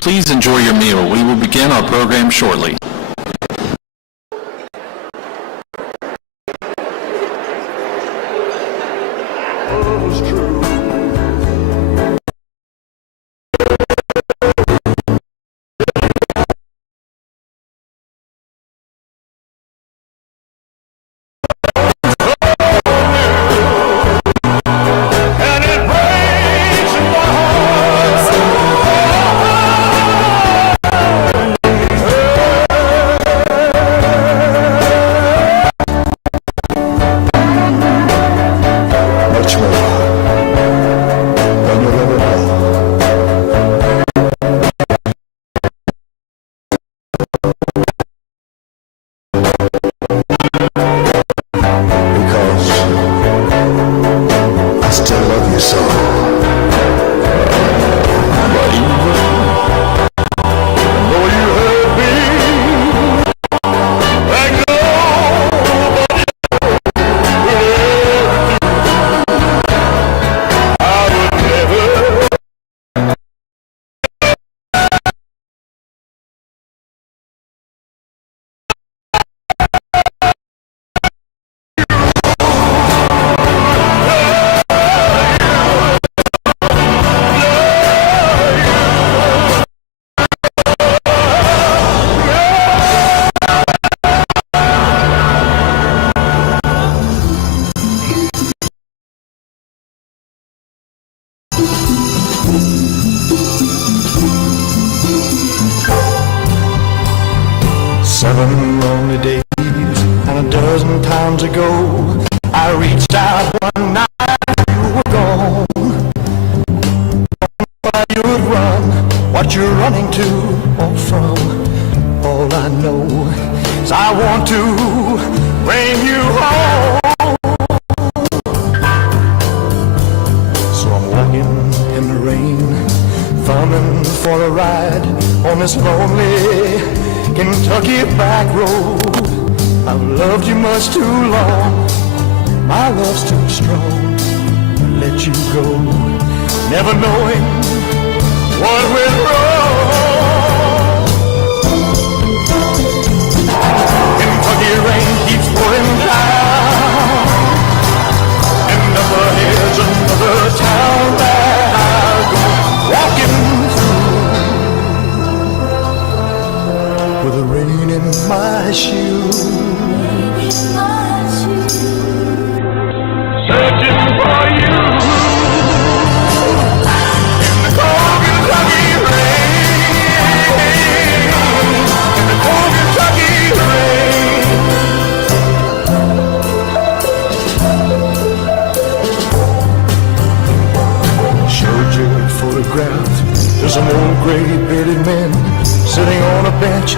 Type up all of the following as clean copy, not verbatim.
Please enjoy your meal. We will begin our program shortly.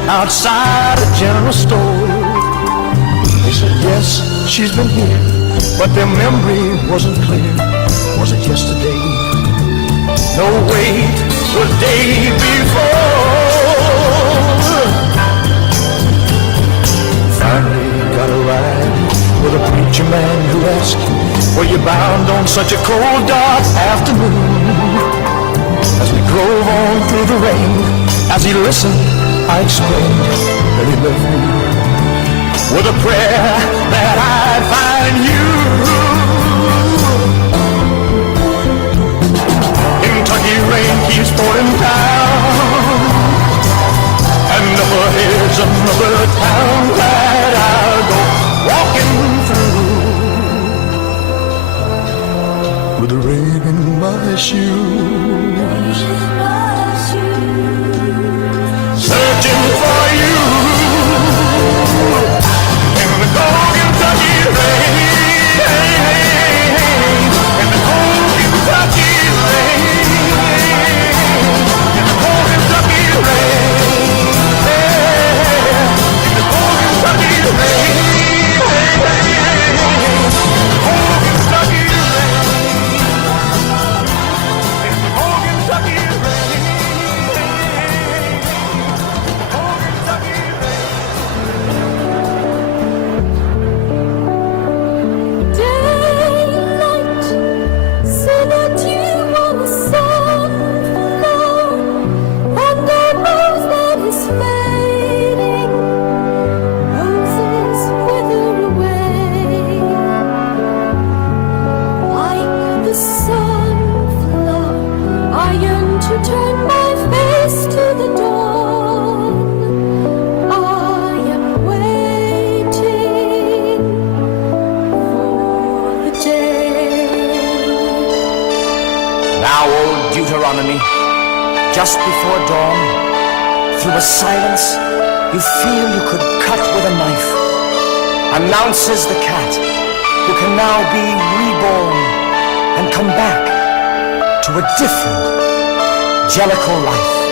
Outside a general store, they said yes, she's been here, but their memory wasn't clear. Was it yesterday? No, wait, the day before. Finally got a ride with a preacher man who asked, were you bound on such a cold, dark afternoon? As we drove on through the rain, as he listened, I explained that he loved me with a prayer that I'd find you. Kentucky rain keeps pouring down, and up ahead's another town that I'll go walking through with the rain in my shoes. Searching for you in the cold Kentucky rain, in the cold Kentucky rain, in the cold Kentucky rain, in the cold Kentucky rain, cold Kentucky rain, in the cold Kentucky rain. just before dawn, through a silence you feel you could cut with a knife, announces the cat who can now be reborn and come back to a different Jellicle life.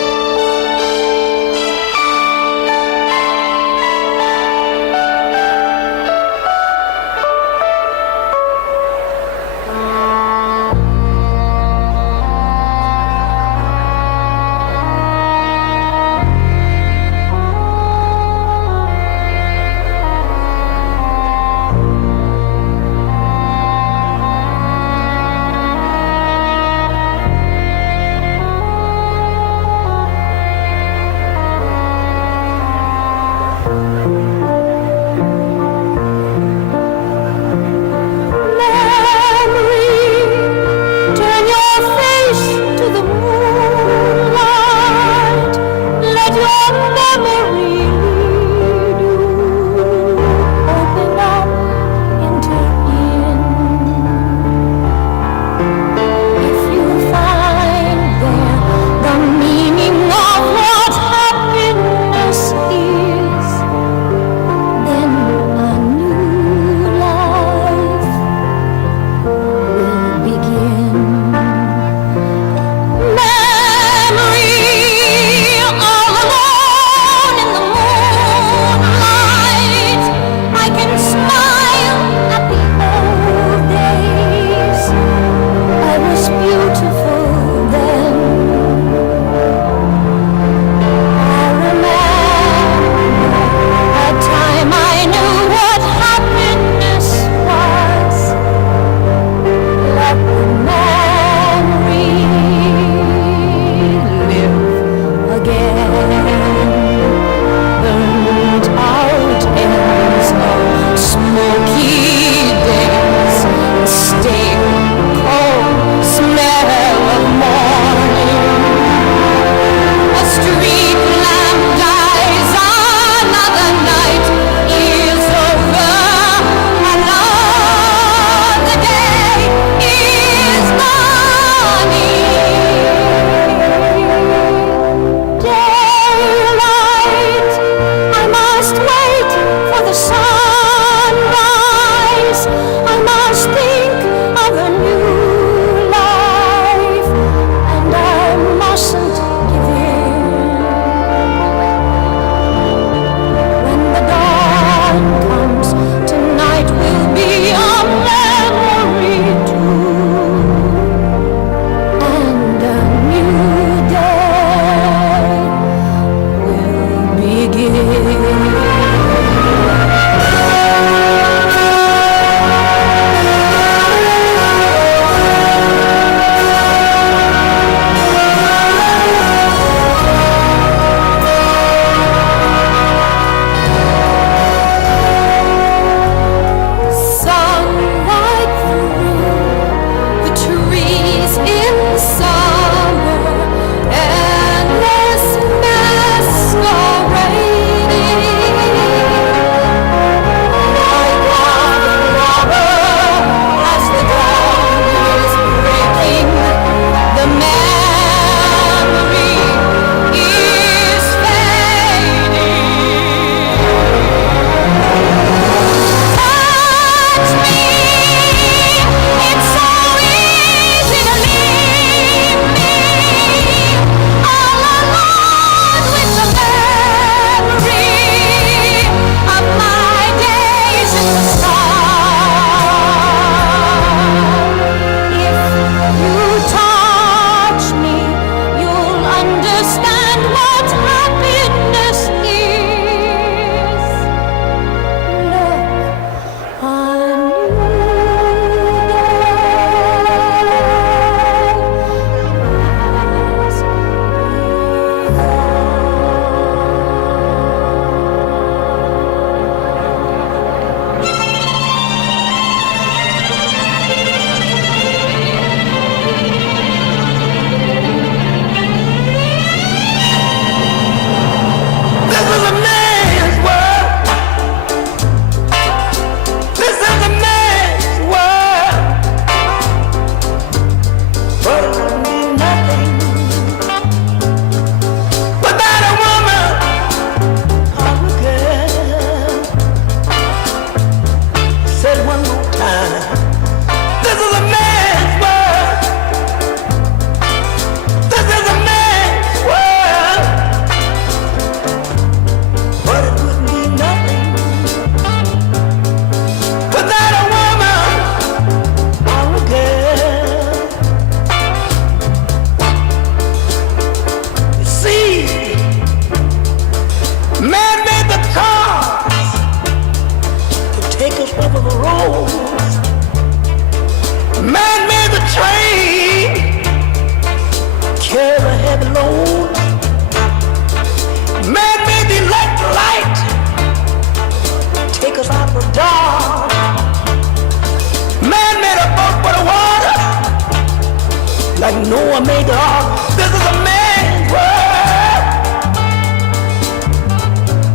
gonna make it all. This is a man's world.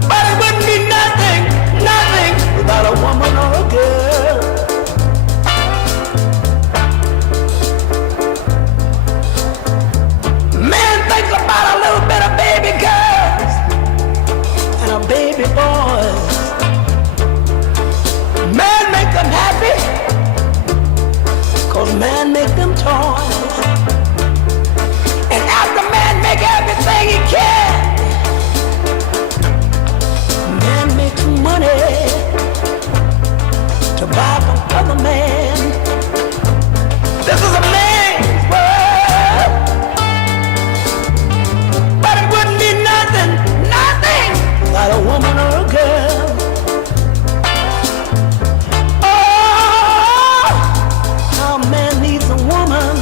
But it wouldn't be nothing, nothing without a woman or a girl. Man thinks about a little bit of baby girls and a baby boys. Man make them happy, 'cause man make them toys. And after man make everything he can, man makes money to buy from other man. This is a man's world. But it wouldn't be nothing, nothing without a woman or a girl. Oh, how man needs a woman.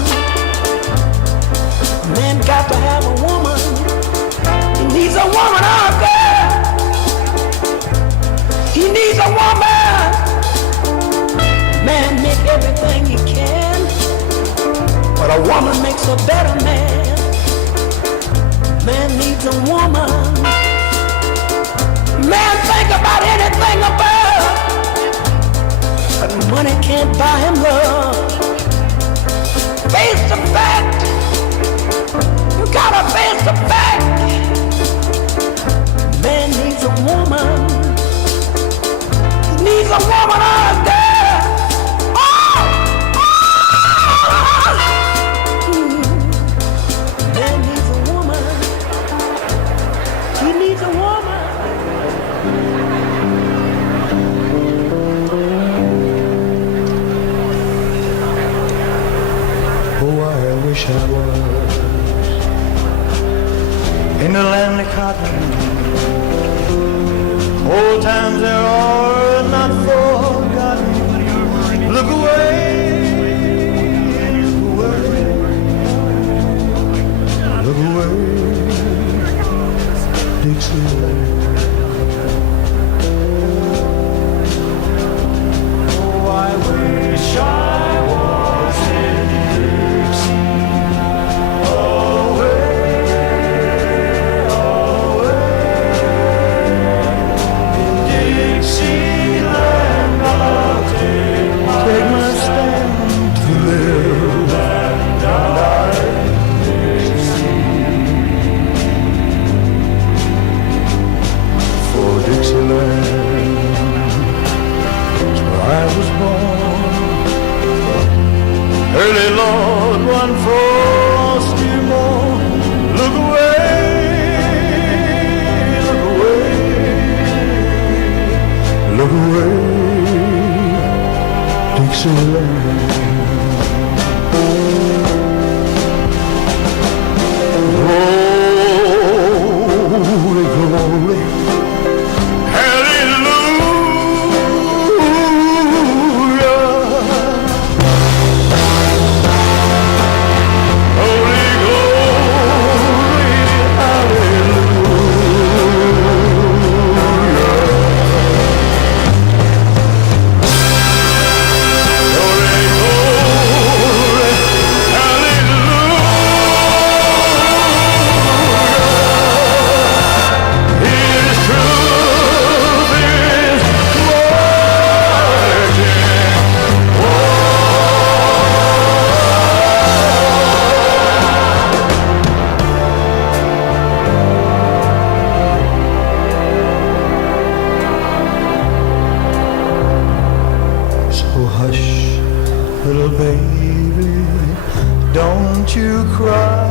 Man got to have a woman. He needs a woman or a girl. He needs a woman. Man make everything he can, but a woman makes a better man. Man needs a woman. Man think about anything above, but money can't buy him love. Face the fact. You gotta face the fact. Man needs a woman. He needs a woman or a girl. Oh! Oh! Man needs a woman. He needs a woman. Oh, I wish I was in the land of cotton. Old times there are not forgotten. Look away, look away, Dixieland. Oh, I wish I was in Dixie. Early Lord, one frosty morn. Look away, look away, look away, Dixieland. Glory, glory, little baby, don't you cry.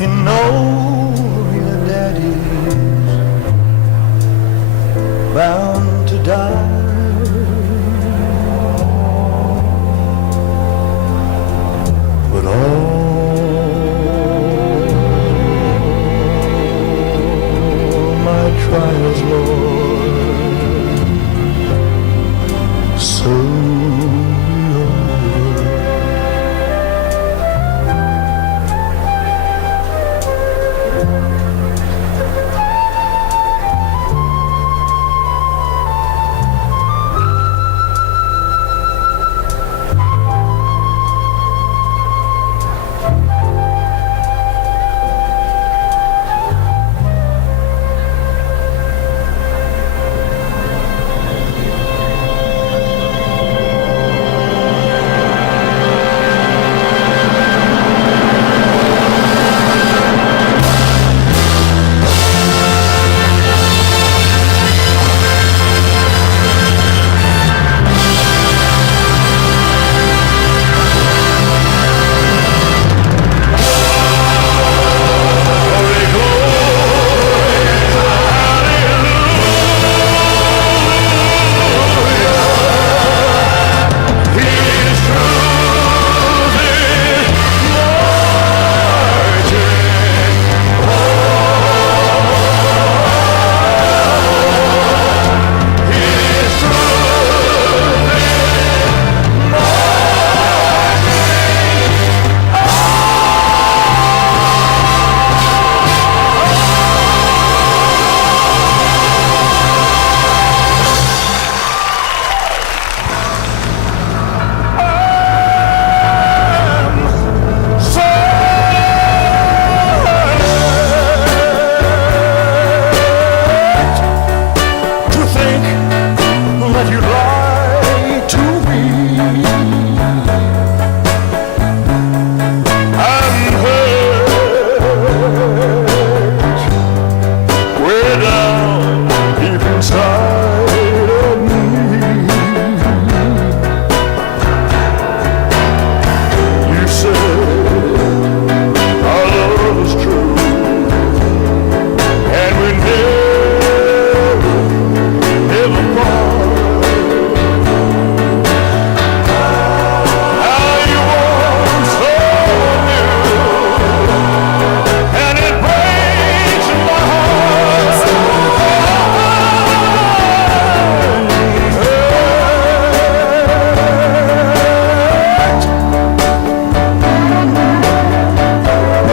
You know your daddy's bound to die. But all my trials, Lord, so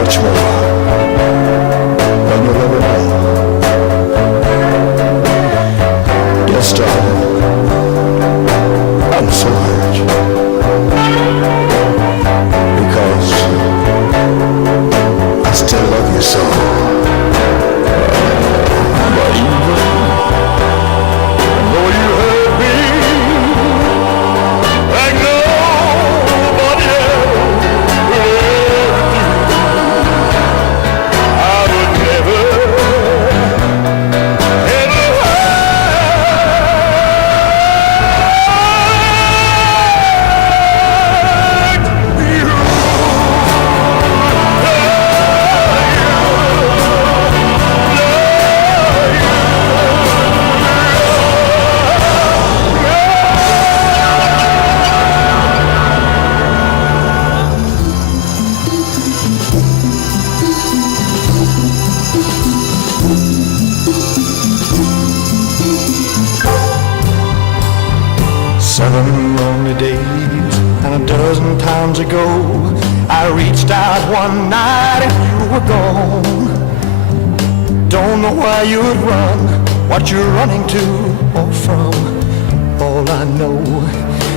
much more than you'll ever know. Yes, darling, I'm so hurt because I still love you so. But even though you hurt me like nobody else will ever do, I would never, ever hurt you. Seven lonely days and a dozen times ago, I reached out one night and you were gone. Don't know why you'd run, what you're running to or from. All I know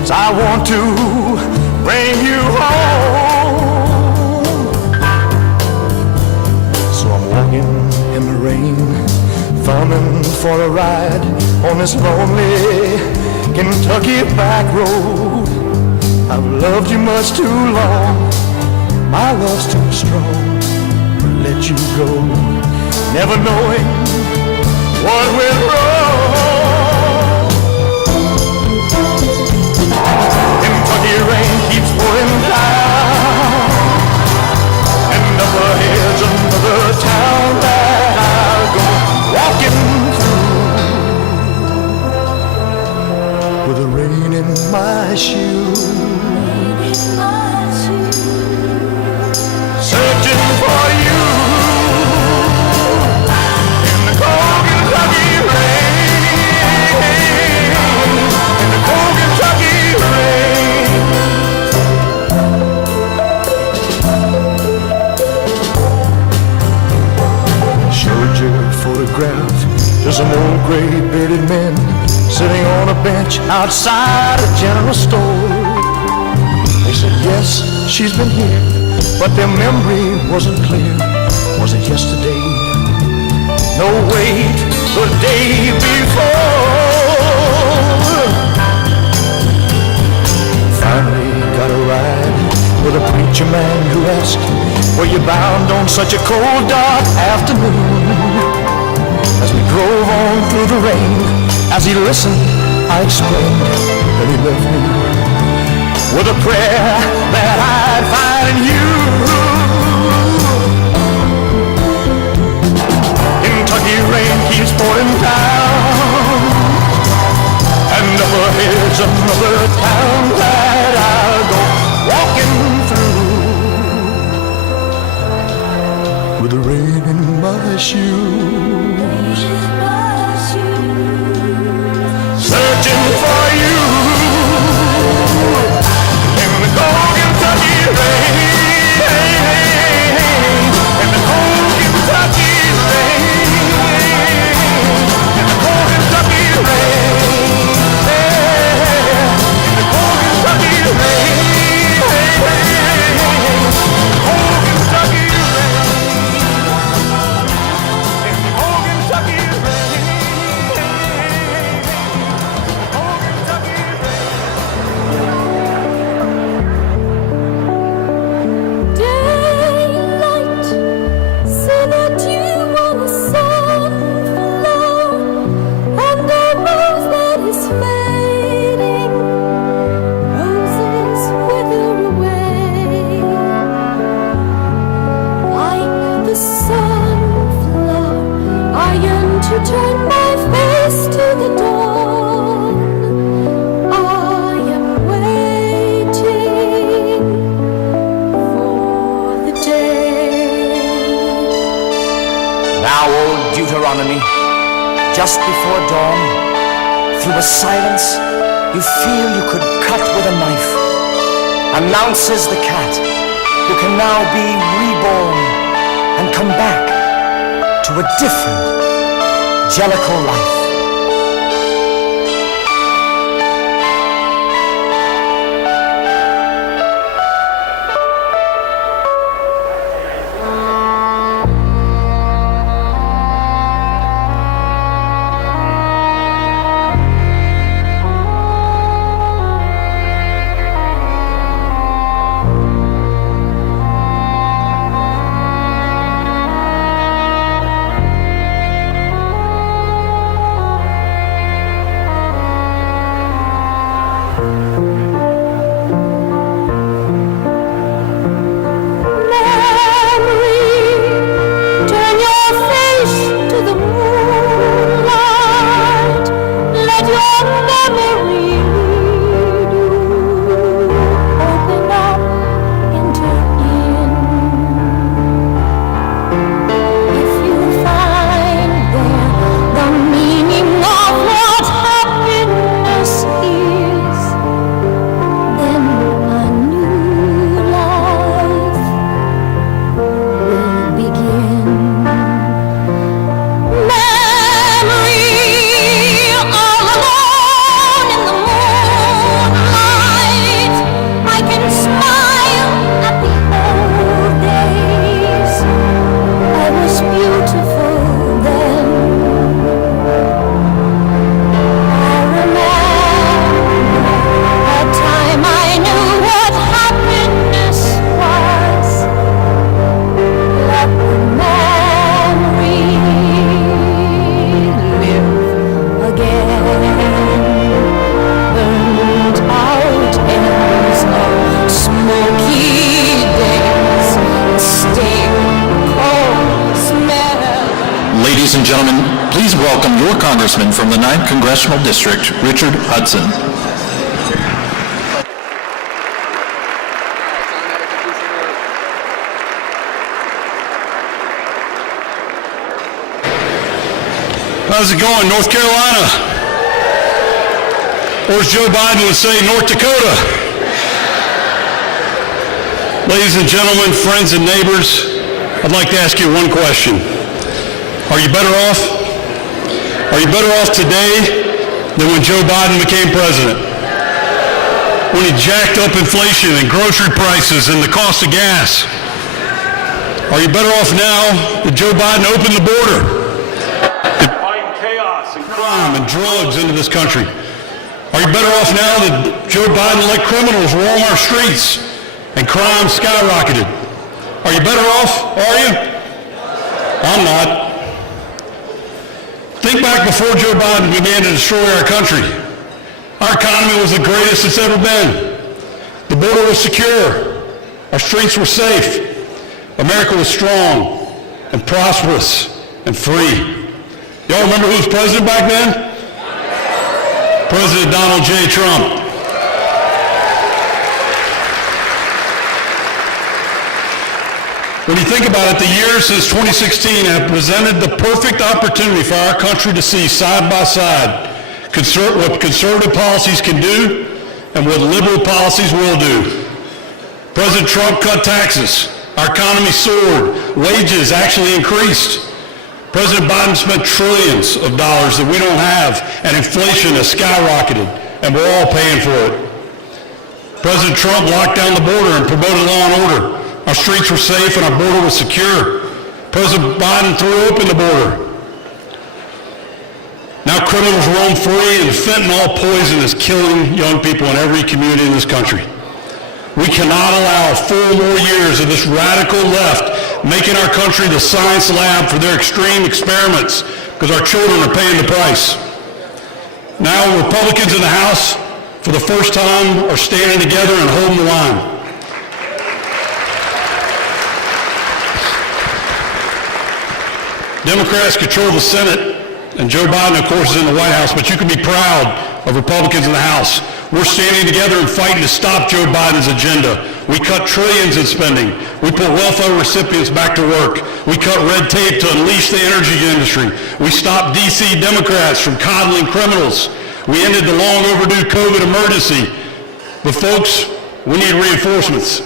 is I want to bring you home. So I'm walking in the rain, thumbing for a ride on this lonely Kentucky back road. I've loved you much too long, my love's too strong to let you go, never knowing what went wrong. Kentucky rain keeps pouring down, and up ahead's another town that I'll go walking through with the rain in my shoes, searching for you in the cold Kentucky rain, in the cold Kentucky rain. Showed your photograph to some old gray-bearded men sitting on a bench outside a general store. They said, yes, she's been here, but their memory wasn't clear. Was it yesterday? No, wait, the day before. Finally got a ride with a preacher man who asked, were you bound on such a cold, dark afternoon? As we drove on through the rain, as he listened, I explained that he loved me with a prayer that I'd find you. Kentucky rain keeps pouring down, and up ahead's another town that I'll go walking through with the rain in my shoes, searching for you in the cold Kentucky rain, in the cold Kentucky rain, in the cold Kentucky rain, in the cold Kentucky rain, cold Kentucky rain, in the cold Kentucky rain. Daylight, silhouette you on a sunflower, and a rose that is fading. Roses wither away, like the sunflower. I yearn to turn my face to the dawn. I am waiting for the day. Now, old Deuteronomy, just before dawn, through the silence, you feel you could cut with a knife. Announces the cat, who can now be reborn and come back to a different Jellicoe life. Ladies and gentlemen, please welcome your Congressman from the 9th Congressional District, Richard Hudson. How's it going, North Carolina? Or as Joe Biden would say, North Dakota. Ladies and gentlemen, friends and neighbors, I'd like to ask you one question. Are you better off? Are you better off today than when Joe Biden became president? When he jacked up inflation and grocery prices and the cost of gas? Are you better off now that Joe Biden opened the border? Fighting chaos and crime and drugs into this country. Are you better off now that Joe Biden let criminals roam our streets and crime skyrocketed? Are you better off? Are you? I'm not. Think back before Joe Biden began to destroy our country. Our economy was the greatest it's ever been. The border was secure. Our streets were safe. America was strong and prosperous and free. Y'all remember who was president back then? President Donald J. Trump. When you think about it, the years since 2016 have presented the perfect opportunity for our country to see side by side what conservative policies can do and what liberal policies will do. President Trump cut taxes. Our economy soared. Wages actually increased. President Biden spent trillions of dollars that we don't have, and inflation has skyrocketed, and we're all paying for it. President Trump locked down the border and promoted law and order. Our streets were safe and our border was secure. President Biden threw open the border. Now criminals roam free and fentanyl poison is killing young people in every community in this country. We cannot allow 4 more years of this radical left making our country the science lab for their extreme experiments, because our children are paying the price. Now Republicans in the House, for the first time, are standing together and holding the line. Democrats control the Senate, and Joe Biden, of course, is in the White House, but you can be proud of Republicans in the House. We're standing together and fighting to stop Joe Biden's agenda. We cut trillions in spending. We put welfare recipients back to work. We cut red tape to unleash the energy industry. We stopped D.C. Democrats from coddling criminals. We ended the long overdue COVID emergency. But folks, we need reinforcements.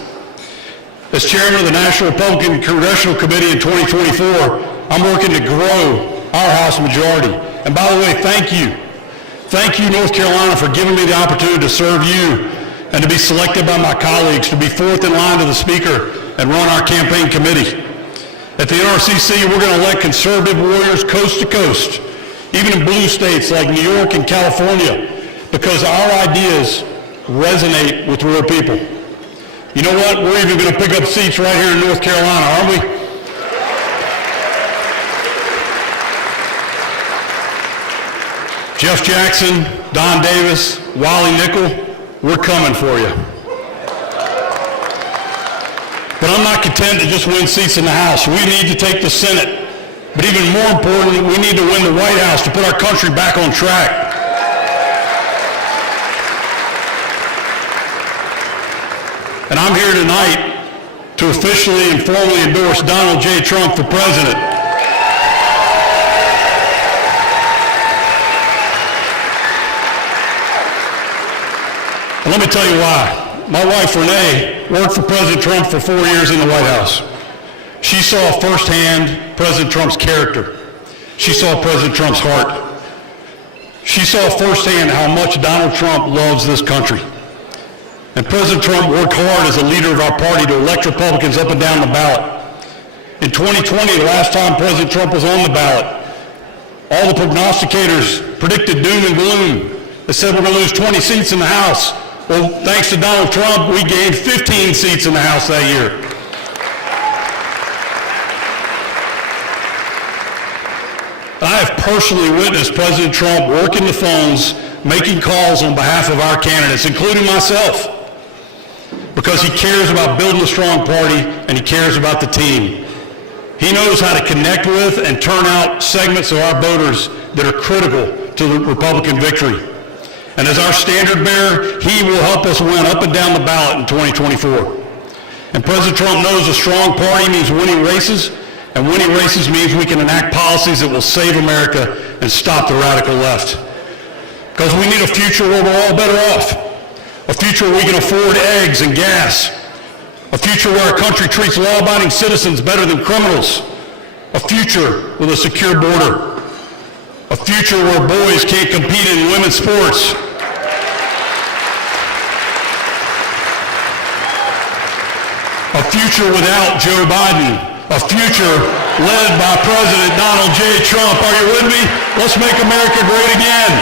As chairman of the National Republican Congressional Committee in 2024, I'm working to grow our House majority. And by the way, thank you. Thank you, North Carolina, for giving me the opportunity to serve you and to be selected by my colleagues to be fourth in line to the Speaker and run our campaign committee. At the NRCC, we're going to elect conservative warriors coast to coast, even in blue states like New York and California, because our ideas resonate with real people. You know what? We're even going to pick up seats right here in North Carolina, aren't we? Jeff Jackson, Don Davis, Wally Nickel, we're coming for you. But I'm not content to just win seats in the House. We need to take the Senate. But even more importantly, we need to win the White House to put our country back on track. And I'm here tonight to officially and formally endorse Donald J. Trump for president. And let me tell you why. My wife, Renee, worked for President Trump for 4 years in the White House. She saw firsthand President Trump's character. She saw President Trump's heart. She saw firsthand how much Donald Trump loves this country. And President Trump worked hard as a leader of our party to elect Republicans up and down the ballot. In 2020, the last time President Trump was on the ballot, all the prognosticators predicted doom and gloom. They said we're going to lose 20 seats in the House. Well, thanks to Donald Trump, we gained 15 seats in the House that year. I have personally witnessed President Trump working the phones, making calls on behalf of our candidates, including myself, because he cares about building a strong party and he cares about the team. He knows how to connect with and turn out segments of our voters that are critical to the Republican victory. And as our standard bearer, he will help us win up and down the ballot in 2024. And President Trump knows a strong party means winning races, and winning races means we can enact policies that will save America and stop the radical left. Because we need a future where we're all better off, a future where we can afford eggs and gas, a future where our country treats law-abiding citizens better than criminals, a future with a secure border, a future where boys can't compete in women's sports, a future without Joe Biden, a future led by President Donald J. Trump. Are you with me? Let's make America great again.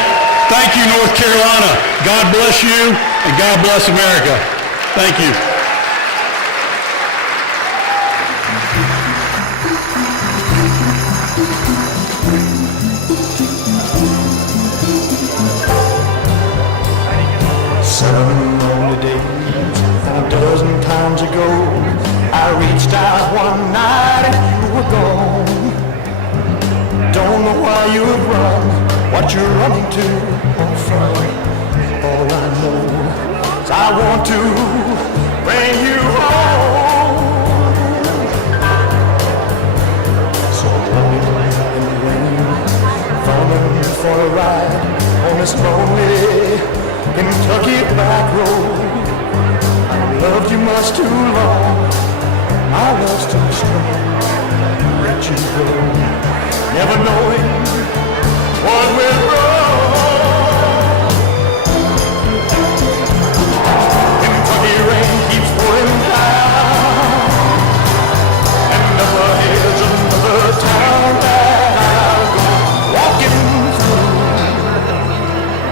Thank you, North Carolina. God bless you, and God bless America. Thank you. Seven lonely days and a dozen times ago, I reached out one night and you were gone. Don't know why you would run, what you're running to or from. All I know is I want to bring you home. So rolling in the rain, falling for a ride on this lonely Kentucky back road. I loved you much too long, my love's too strong. Let you go, never knowing what went wrong. Kentucky rain keeps pouring down, and up ahead's another town that I'll go walking through.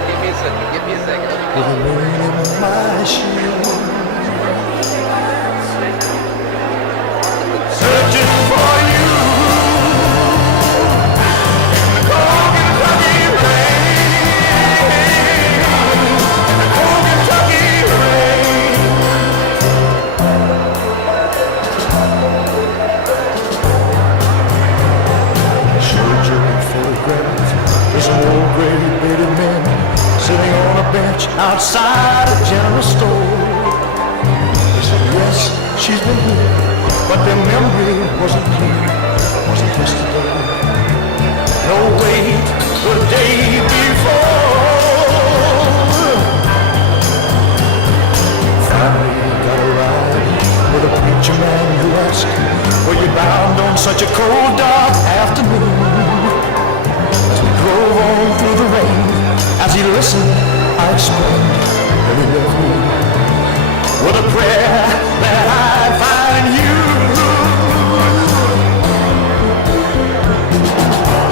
Give me a second. With a moon in my shield, searching for you in the cold Kentucky rain, in the cold Kentucky rain. Showed you a photograph, there's an old gray bearded man sitting on a bench outside a general store. He said, yes, she's been here, but their memory wasn't clear, wasn't yesterday. No, wait, the day before. Finally got a ride with a preacher preacher man who asked, were you bound on such a cold, dark afternoon? As we drove on through the rain, as he listened, I explained that he loved me with a prayer that I find you.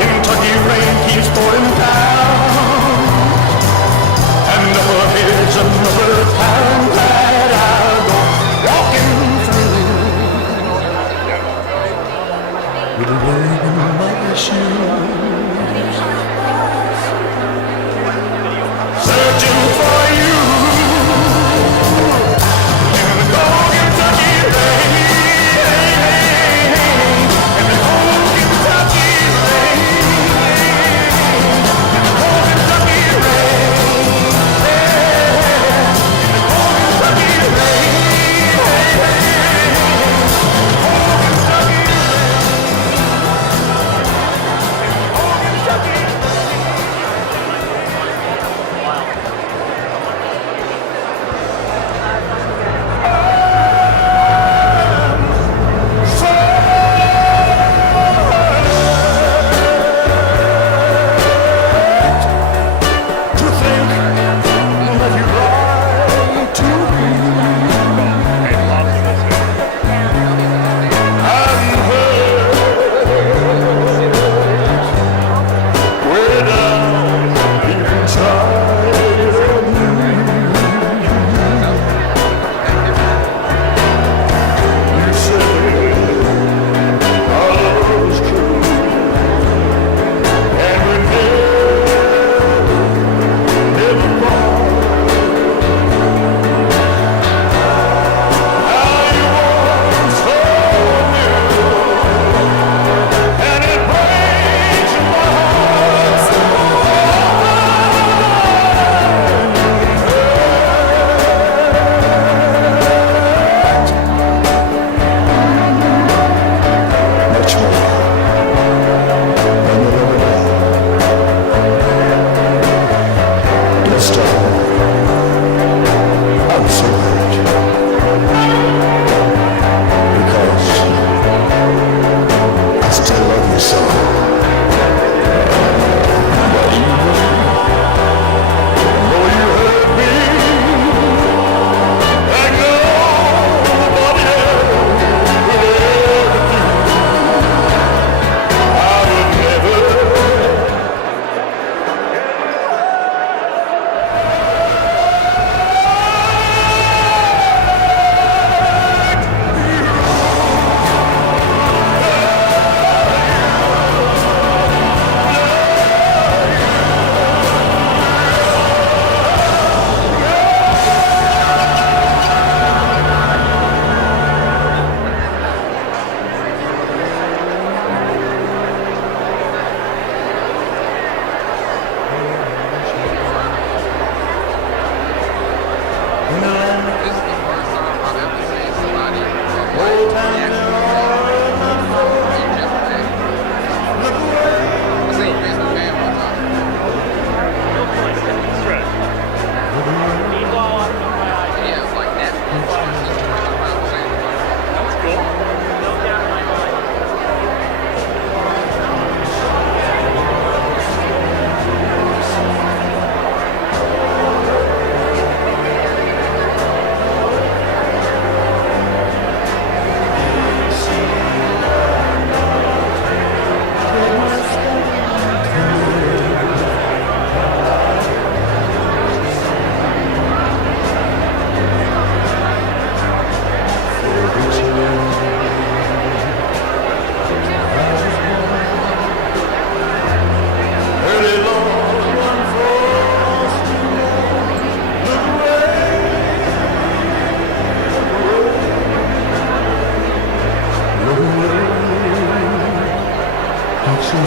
Kentucky rain keeps pouring down, and up ahead's another town that I'll go walking through with the rain in my shoes, searching for you in the cold Kentucky rain, in the cold Kentucky rain, in the cold Kentucky rain, in the cold Kentucky rain, to think that you lied to me. I'm hurt way down inside of me. You said our love was true, and we never part. Now you want so new, and it breaks my heart. Much more than you'll ever know. Yes, darling, I'm so hurt because I still love you so. But even though you hurt me like nobody else could ever do, I would never. In the land of This is the first time I've ever seen somebody old time there are none for. Look away. I seen Greensboro game one time. Yeah, it's like that. That's cool. Early Lord, run for look away. Look away. Don't you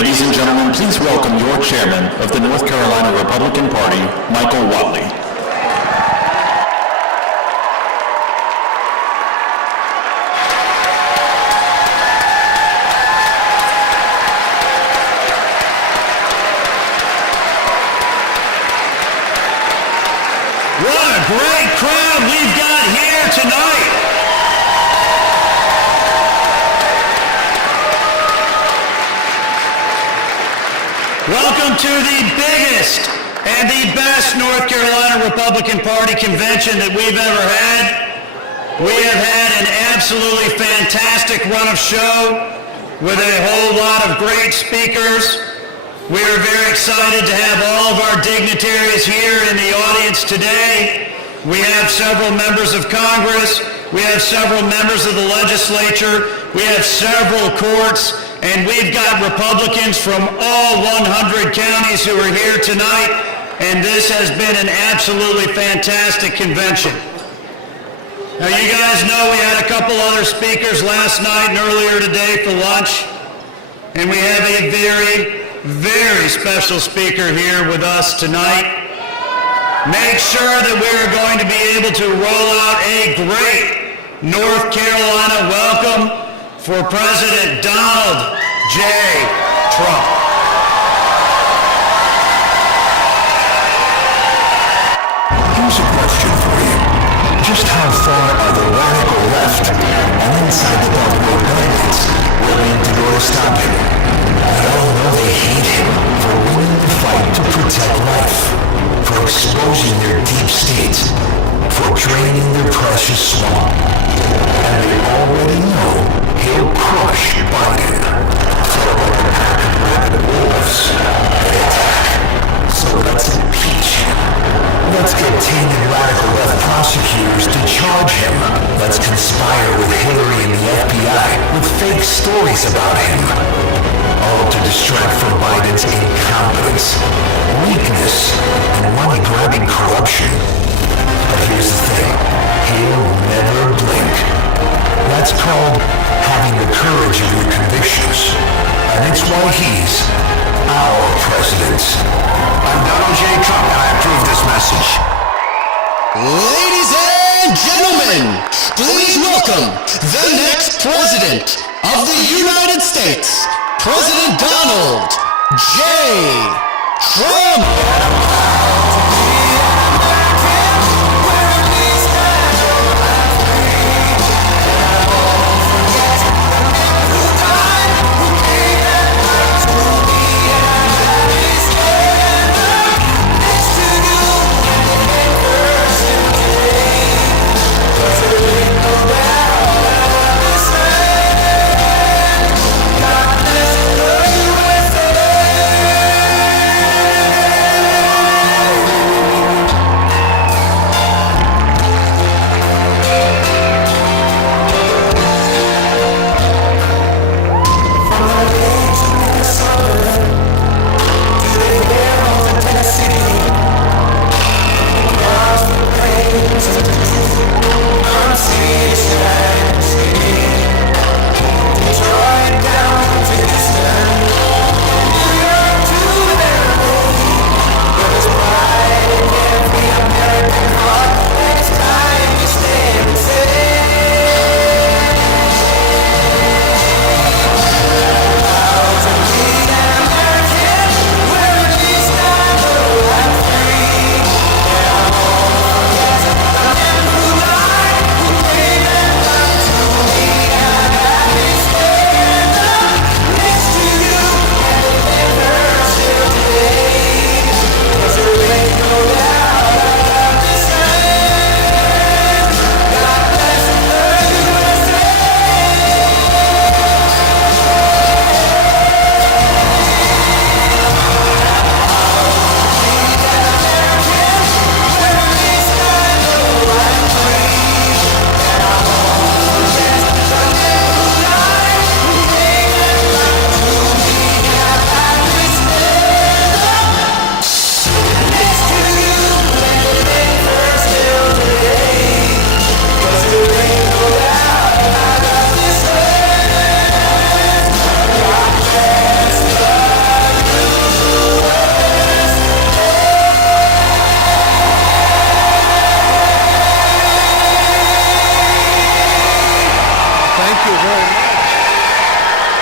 Ladies and gentlemen, please welcome your chairman of the North Carolina Republican Party, Michael Watley. What a great crowd we've got here tonight. Welcome to the biggest and the best North Carolina Republican Party convention that we've ever had. We have had an absolutely fantastic run of show with a whole lot of great speakers. We are very excited to have all of our dignitaries here in the audience today. We have several members of Congress. We have several members of the legislature. We have several courts. And we've got Republicans from all 100 counties who are here tonight. And this has been an absolutely fantastic convention. Now, you guys know we had a couple other speakers last night and earlier today for lunch. And we have a very, very special speaker here with us tonight. Make sure that we are going to be able to roll out a great North Carolina welcome for President Donald J. Trump. Here's a question for you. Just how far are the radical left and inside the Beltway bandits willing to go to stop him? We all know they hate him for winning the fight to protect life, for exposing their deep state, for draining their precious swamp. And they already know he'll crush Biden. So like a pack of rabid wolves, they attack. So let's impeach him. Let's get tainted radical left prosecutors to charge him. Let's conspire with Hillary and the FBI with fake stories about him. All to distract from Biden's incompetence, weakness, and money-grabbing corruption. But here's the thing, he'll never blink. That's called having the courage of your convictions. And it's why he's our president. I'm Donald J. Trump, and I approve this message. Ladies and gentlemen, please welcome the next president of the United States, President Donald J. Trump.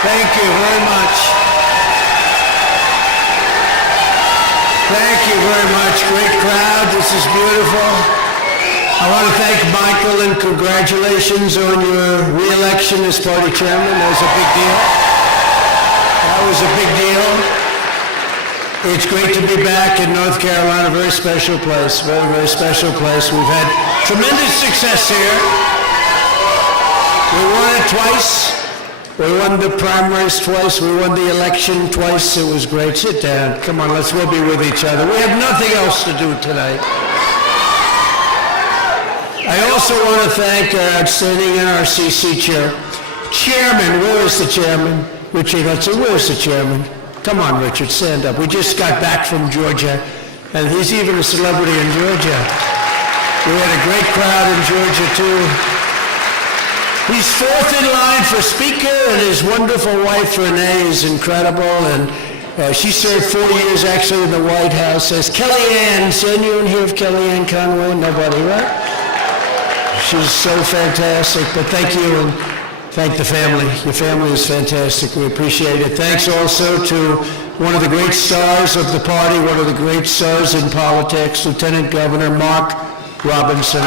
Thank you very much. Thank you very much. Great crowd. This is beautiful. I want to thank Michael and congratulations on your re-election as party chairman. That was a big deal. That was a big deal. It's great to be back in North Carolina. Very special place. Very, very special place. We've had tremendous success here. We won it twice. We won the primaries twice. We won the election twice. It was great. Sit down. Come on, let's all be with each other. We have nothing else to do tonight. I also want to thank our outstanding NRCC chairman. Where is the chairman? Richard Hudson, where's the chairman? Come on, Richard, stand up. We just got back from Georgia, and he's even a celebrity in Georgia. We had a great crowd in Georgia, too. He's fourth in line for Speaker, and his wonderful wife, Renee, is incredible, and she served 4 years, actually, in the White House as Kellyanne. Is anyone here of Kellyanne Conway? Nobody, right? She's so fantastic, but thank you, and thank the family. Your family is fantastic. We appreciate it. Thanks also to one of the great stars of the party, one of the great stars in politics, Lieutenant Governor Mark Robinson.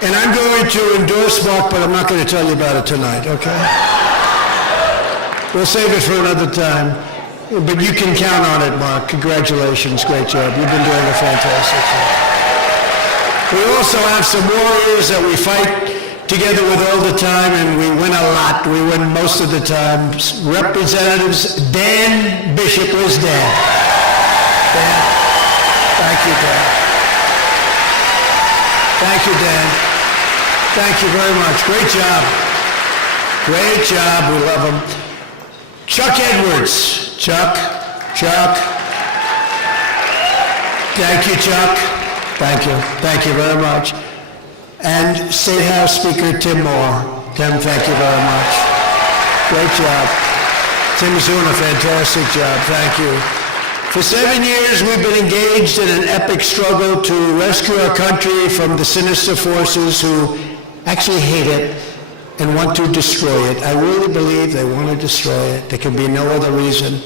And I'm going to endorse Mark, but I'm not going to tell you about it tonight, okay? We'll save it for another time. But you can count on it, Mark. Congratulations. Great job. You've been doing a fantastic job. We also have some warriors that we fight together with all the time, and we win a lot. We win most of the time. Representatives Dan Bishop. Where's Dan? Dan. Thank you, Dan. Thank you, Dan. Thank you very much. Great job. Great job. We love him. Chuck Edwards. Chuck. Thank you, Chuck. Thank you. Thank you very much. And State House Speaker Tim Moore. Tim, thank you very much. Great job. Tim's doing a fantastic job. Thank you. For 7 years, we've been engaged in an epic struggle to rescue our country from the sinister forces who actually hate it and want to destroy it. I really believe they want to destroy it. There can be no other reason.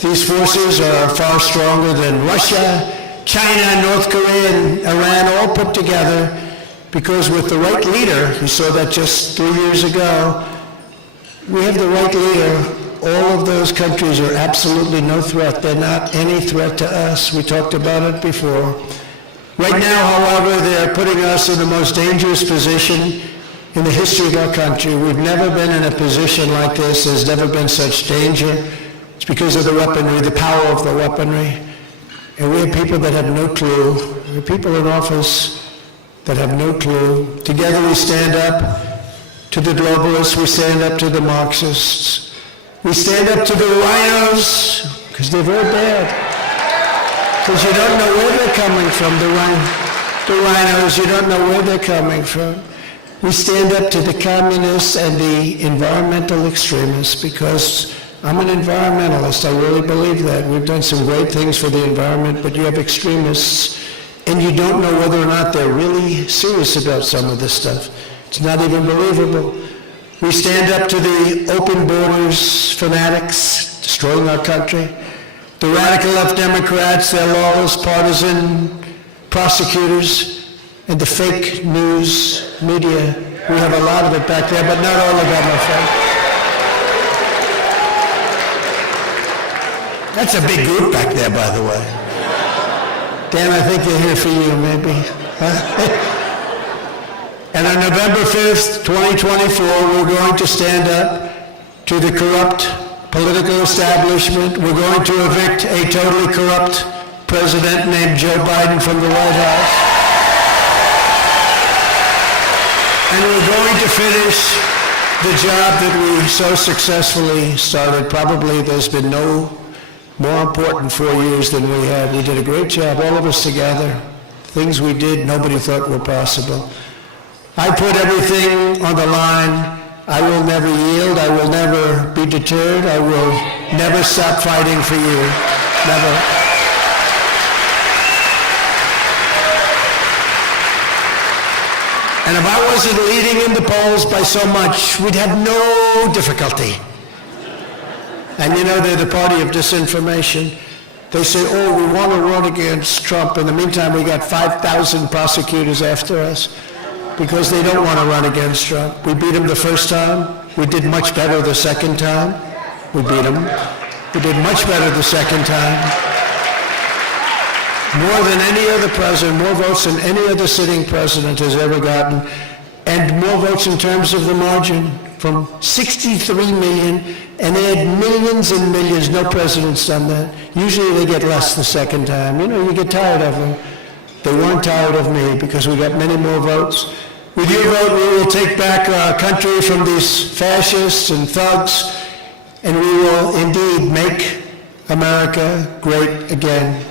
These forces are far stronger than Russia, China, North Korea, and Iran all put together, because with the right leader, you saw that just 3 years ago, we have the right leader. All of those countries are absolutely no threat. They're not any threat to us. We talked about it before. Right now, however, they're putting us in the most dangerous position in the history of our country. We've never been in a position like this. There's never been such danger. It's because of the weaponry, the power of the weaponry. And we have people that have no clue. We have people in office that have no clue. Together we stand up to the globalists. We stand up to the Marxists. We stand up to the rhinos, because they're very bad. Because you don't know where they're coming from, the rhinos, you don't know where they're coming from. We stand up to the communists and the environmental extremists, because I'm an environmentalist. I really believe that. We've done some great things for the environment, but you have extremists, and you don't know whether or not they're really serious about some of this stuff. It's not even believable. We stand up to the open borders fanatics destroying our country, the radical left Democrats, their lawless partisan prosecutors, and the fake news media. We have a lot of it back there, but not all of them are fake. That's a big group back there, by the way. Dan, I think they're here for you, maybe. Huh? And on November 5th, 2024, we're going to stand up to the corrupt political establishment. We're going to evict a totally corrupt president named Joe Biden from the White House. And we're going to finish the job that we so successfully started. Probably there's been no more important 4 years than we had. We did a great job, all of us together. Things we did, nobody thought were possible. I put everything on the line. I will never yield. I will never be deterred. I will never stop fighting for you. Never. And if I wasn't leading in the polls by so much, we'd have no difficulty. And you know, they're the party of disinformation. They say, oh, we want to run against Trump. In the meantime, we got 5,000 prosecutors after us because they don't want to run against Trump. We beat him the first time. We did much better the second time. We beat him. We did much better the second time. More than any other president, more votes than any other sitting president has ever gotten, and more votes in terms of the margin, from 63 million, and they had millions and millions. No president's done that. Usually they get less the second time. You know, you get tired of them. They weren't tired of me because we got many more votes. With your vote, we will take back our country from these fascists and thugs, and we will indeed make America great again.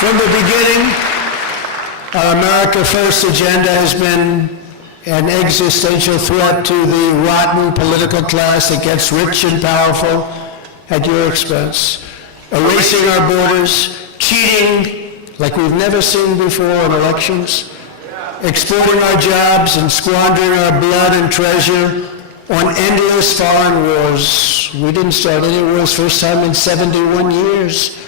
From the beginning, our America First agenda has been an existential threat to the rotten political class that gets rich and powerful at your expense, erasing our borders, cheating like we've never seen before in elections, exporting our jobs and squandering our blood and treasure on endless foreign wars. We didn't start any wars, first time in 71 years.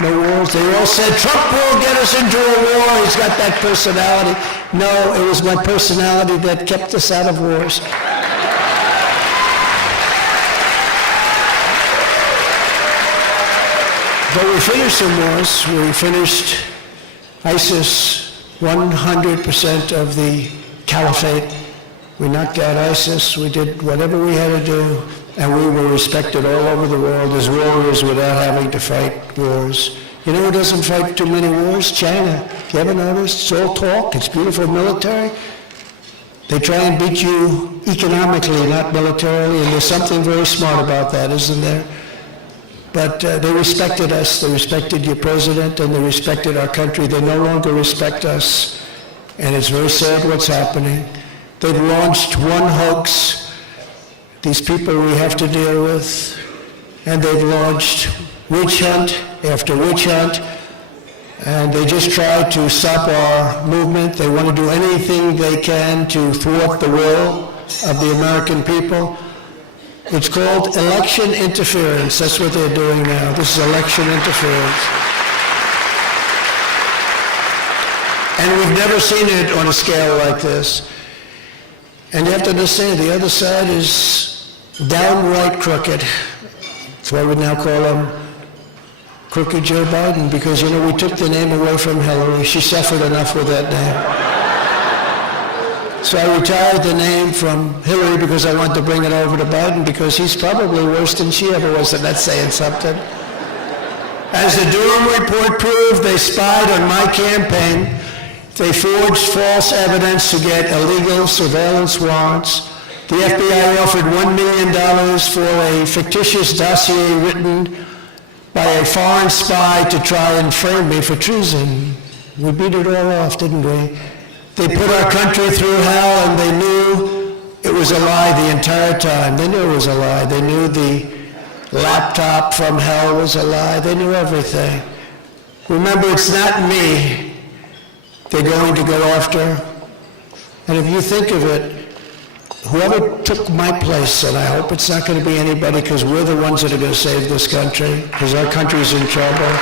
No wars. They all said, Trump will get us into a war. He's got that personality. No, it was my personality that kept us out of wars. But we finished some wars. We finished ISIS, 100% of the caliphate. We knocked out ISIS. We did whatever we had to do. And we were respected all over the world as warriors without having to fight wars. You know who doesn't fight too many wars? China. You ever noticed? It's all talk. It's beautiful military. They try and beat you economically, not militarily, and there's something very smart about that, isn't there? But they respected us. They respected your president, and they respected our country. They no longer respect us, and it's very sad what's happening. They've launched one hoax, these people we have to deal with, and they've launched witch hunt after witch hunt, and they just try to stop our movement. They want to do anything they can to thwart the will of the American people. It's called election interference. That's what they're doing now. This is election interference. And we've never seen it on a scale like this. And you have to understand, the other side is downright crooked. That's why we now call him Crooked Joe Biden, because, you know, we took the name away from Hillary. She suffered enough with that name. So I retired the name from Hillary because I wanted to bring it over to Biden, because he's probably worse than she ever was, and that's saying something. As the Durham report proved, they spied on my campaign. They forged false evidence to get illegal surveillance warrants. The FBI offered $1 million for a fictitious dossier written by a foreign spy to try and frame me for treason. We beat it all off, didn't we? They put our country through hell, and they knew it was a lie the entire time. They knew it was a lie. They knew the laptop from hell was a lie. They knew everything. Remember, it's not me they're going to go after. And if you think of it, whoever took my place, and I hope it's not going to be anybody, because we're the ones that are going to save this country, because our country's in trouble.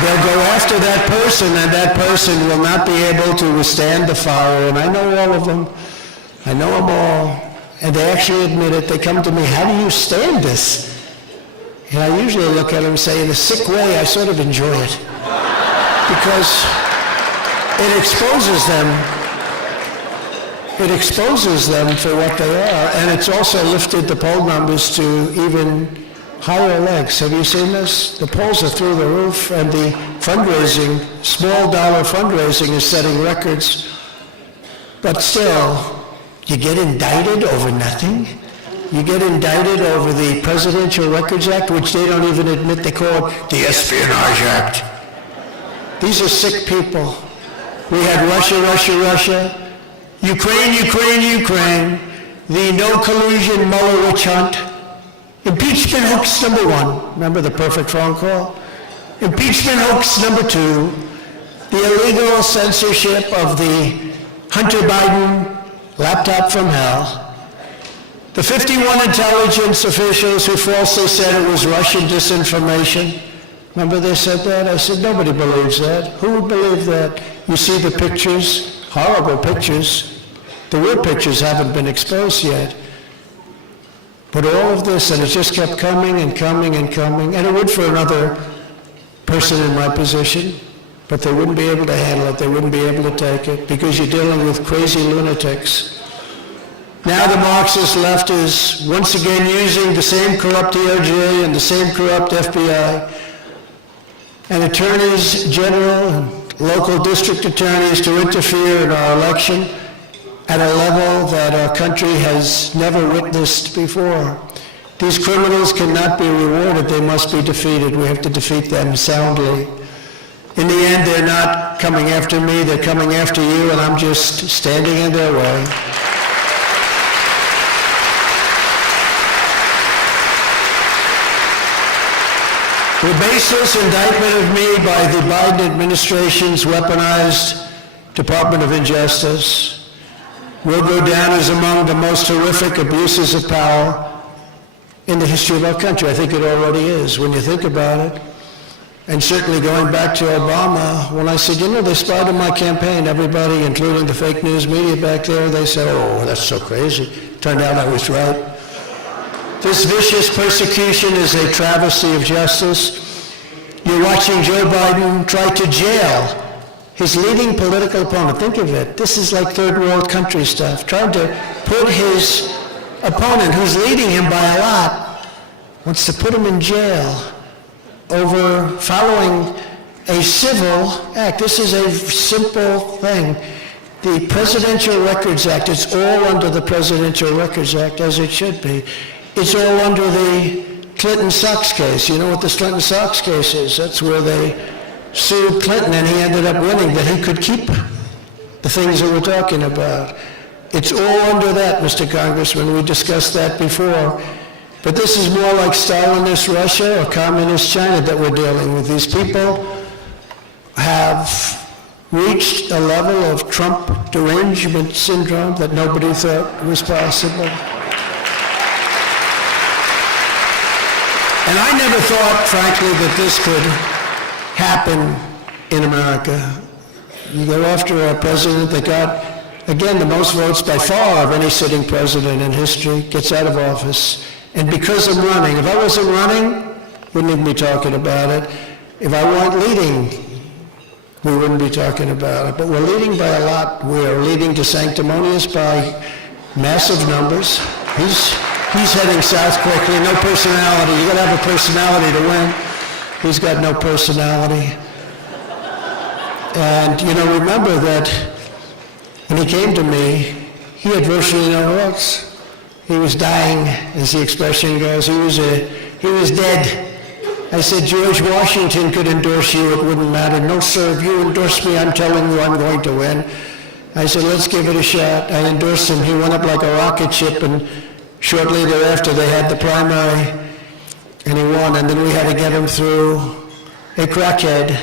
They'll go after that person, and that person will not be able to withstand the fire. And I know all of them. I know them all. And they actually admit it. They come to me, how do you stand this? And I usually look at them and say, in a sick way, I sort of enjoy it. Because it exposes them. It exposes them for what they are. And it's also lifted the poll numbers to even higher legs. Have you seen this? The polls are through the roof, and the fundraising, small dollar fundraising, is setting records. But still, you get indicted over nothing? You get indicted over the Presidential Records Act, which they don't even admit they call it the Espionage Act. These are sick people. We had Russia, Russia, Russia, Ukraine, Ukraine, Ukraine, the no collusion Mueller witch hunt, impeachment hoax number 1. Remember the perfect phone call? Impeachment hoax number 2, the illegal censorship of the Hunter Biden laptop from hell, the 51 intelligence officials who falsely said it was Russian disinformation. Remember they said that? I said, nobody believes that. Who would believe that? You see the pictures, horrible pictures. The real pictures haven't been exposed yet. But all of this, and it just kept coming and coming and coming, and it would for another person in my position, but they wouldn't be able to handle it, they wouldn't be able to take it, because you're dealing with crazy lunatics. Now the Marxist left is once again using the same corrupt DOJ and the same corrupt FBI and attorneys general and local district attorneys to interfere in our election at a level that our country has never witnessed before. These criminals cannot be rewarded, they must be defeated. We have to defeat them soundly. In the end, they're not coming after me, they're coming after you, and I'm just standing in their way. The baseless indictment of me by the Biden administration's weaponized Department of Injustice will go down as among the most horrific abuses of power in the history of our country. I think it already is, when you think about it. And certainly going back to Obama, when I said, they spied on my campaign, everybody, including the fake news media back there, they said, oh, that's so crazy. Turned out I was right. This vicious persecution is a travesty of justice. You're watching Joe Biden try to jail his leading political opponent. Think of it. This is like third world country stuff. Trying to put his opponent, who's leading him by a lot, wants to put him in jail over following a civil act. This is a simple thing. The Presidential Records Act, it's all under the Presidential Records Act, as it should be. It's all under the Clinton Sox case. You know what the Clinton Sox case is? That's where they sued Clinton and he ended up winning, that he could keep the things that we're talking about. It's all under that, Mr. Congressman. We discussed that before. But this is more like Stalinist Russia or Communist China that we're dealing with. These people have reached a level of Trump derangement syndrome that nobody thought was possible. And I never thought, frankly, that this could happen in America. You go after a president that got, again, the most votes by far of any sitting president in history, gets out of office. And because I'm running, if I wasn't running, wouldn't even be talking about it. If I weren't leading, we wouldn't be talking about it. But we're leading by a lot. We're leading to sanctimonious by massive numbers. He's heading south quickly, no personality. You gotta have a personality to win. He's got no personality. And remember that when he came to me, he had virtually no votes. He was dying, as the expression goes. He was dead. I said, George Washington could endorse you, it wouldn't matter. No, sir, if you endorse me, I'm telling you I'm going to win. I said, let's give it a shot. I endorsed him. He went up like a rocket ship, and shortly thereafter, they had the primary, and he won. And then we had to get him through a crackhead.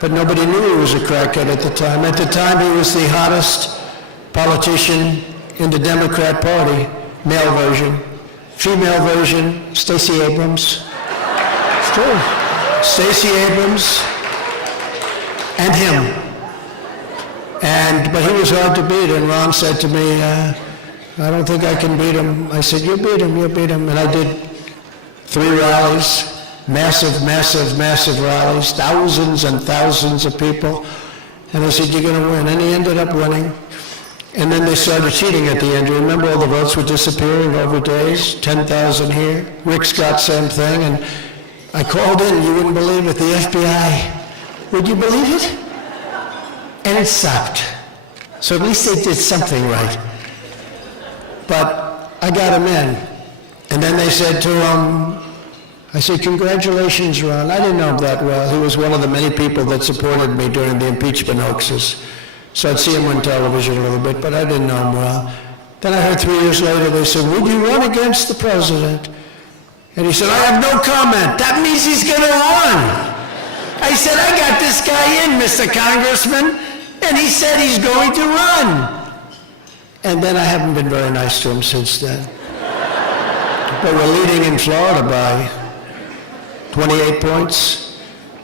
But nobody knew he was a crackhead at the time. At the time, he was the hottest politician in the Democrat Party, male version. Female version, Stacey Abrams. It's true. Stacey Abrams and him. But he was hard to beat, and Ron said to me, I don't think I can beat him. I said, you'll beat him. And I did 3 rallies, massive, massive, massive rallies, thousands and thousands of people. And I said, you're going to win. And he ended up winning. And then they started cheating at the end. You remember all the votes were disappearing over days, 10,000 here. Rick Scott, same thing. And I called in, you wouldn't believe it, the FBI. Would you believe it? And it stopped. So at least they did something right. But I got him in. And then they said to him, I said, congratulations, Ron. I didn't know him that well. He was one of the many people that supported me during the impeachment hoaxes. So I'd see him on television a little bit, but I didn't know him well. Then I heard 3 years later, they said, would you run against the president? And he said, I have no comment. That means he's going to run. I said, I got this guy in, Mr. Congressman, and he said he's going to run. And then I haven't been very nice to him since then. But we're leading in Florida by 28 points,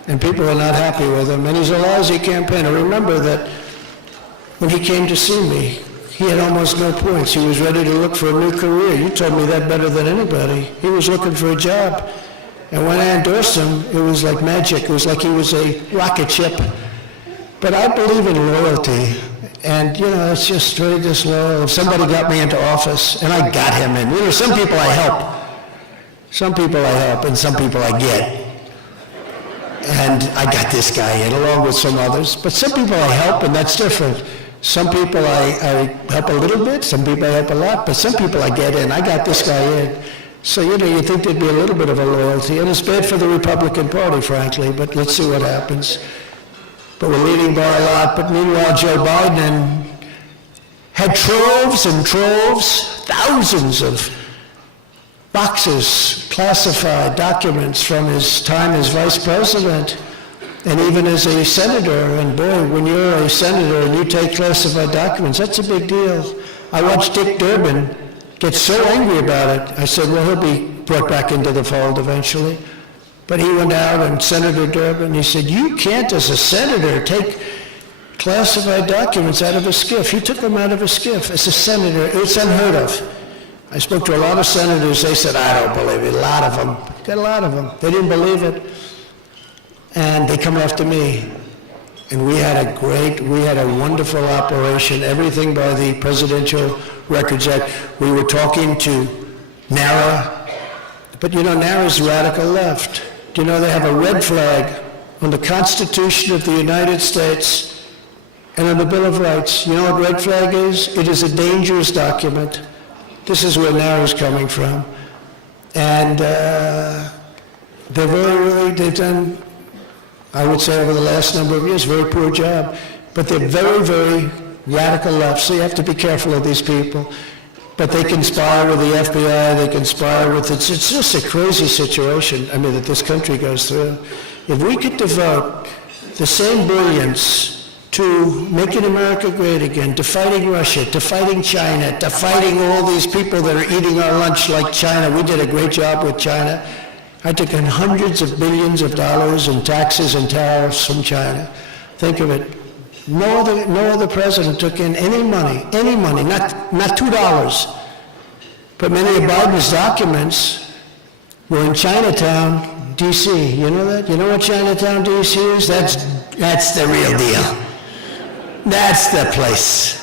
and people are not happy with him, and he's a lousy campaigner. Remember that when he came to see me, he had almost no points. He was ready to look for a new career. You told me that better than anybody. He was looking for a job. And when I endorsed him, it was like magic. It was like he was a rocket ship. But I believe in loyalty. And, you know, it's just very disloyal. If somebody got me into office, and I got him in. You know, some people I help. Some people I help, and some people I get. And I got this guy in, along with some others. But some people I help, and that's different. Some people I help a little bit, some people I help a lot, but some people I get in. I got this guy in. So, you know, you think there'd be a little bit of a loyalty, and it's bad for the Republican Party, frankly, but let's see what happens. But we're leading by a lot. But meanwhile, Joe Biden had troves and troves, thousands of boxes, classified documents from his time as vice president. And even as a senator, and boy, when you're a senator and you take classified documents, that's a big deal. I watched Dick Durbin get so angry about it. I said, well, he'll be brought back into the fold eventually. But he went out, and Senator Durbin, he said, you can't, as a senator, take classified documents out of a SCIF. He took them out of a SCIF as a senator. It's unheard of. I spoke to a lot of senators. They said, I don't believe it. A lot of them. Got a lot of them. They didn't believe it. And they come after me. And we had a wonderful operation, everything by the Presidential Records Act. We were talking to NARA, but you know, NARA's radical left. Do you know they have a red flag on the Constitution of the United States and on the Bill of Rights? You know what red flag is? It is a dangerous document. This is where NARA's coming from. And they've done, I would say, over the last number of years, very poor job. But they're very, very radical left, so you have to be careful of these people. But they conspire with the FBI, they conspire with, it's just a crazy situation, I mean, that this country goes through. If we could devote the same brilliance to making America great again, to fighting Russia, to fighting China, to fighting all these people that are eating our lunch like China. We did a great job with China. I took in hundreds of billions of dollars in taxes and tariffs from China. Think of it. No other president took in any money, not $2. But many of Biden's documents were in Chinatown, D.C. You know that? You know what Chinatown, D.C. is? That's the real deal. That's the place.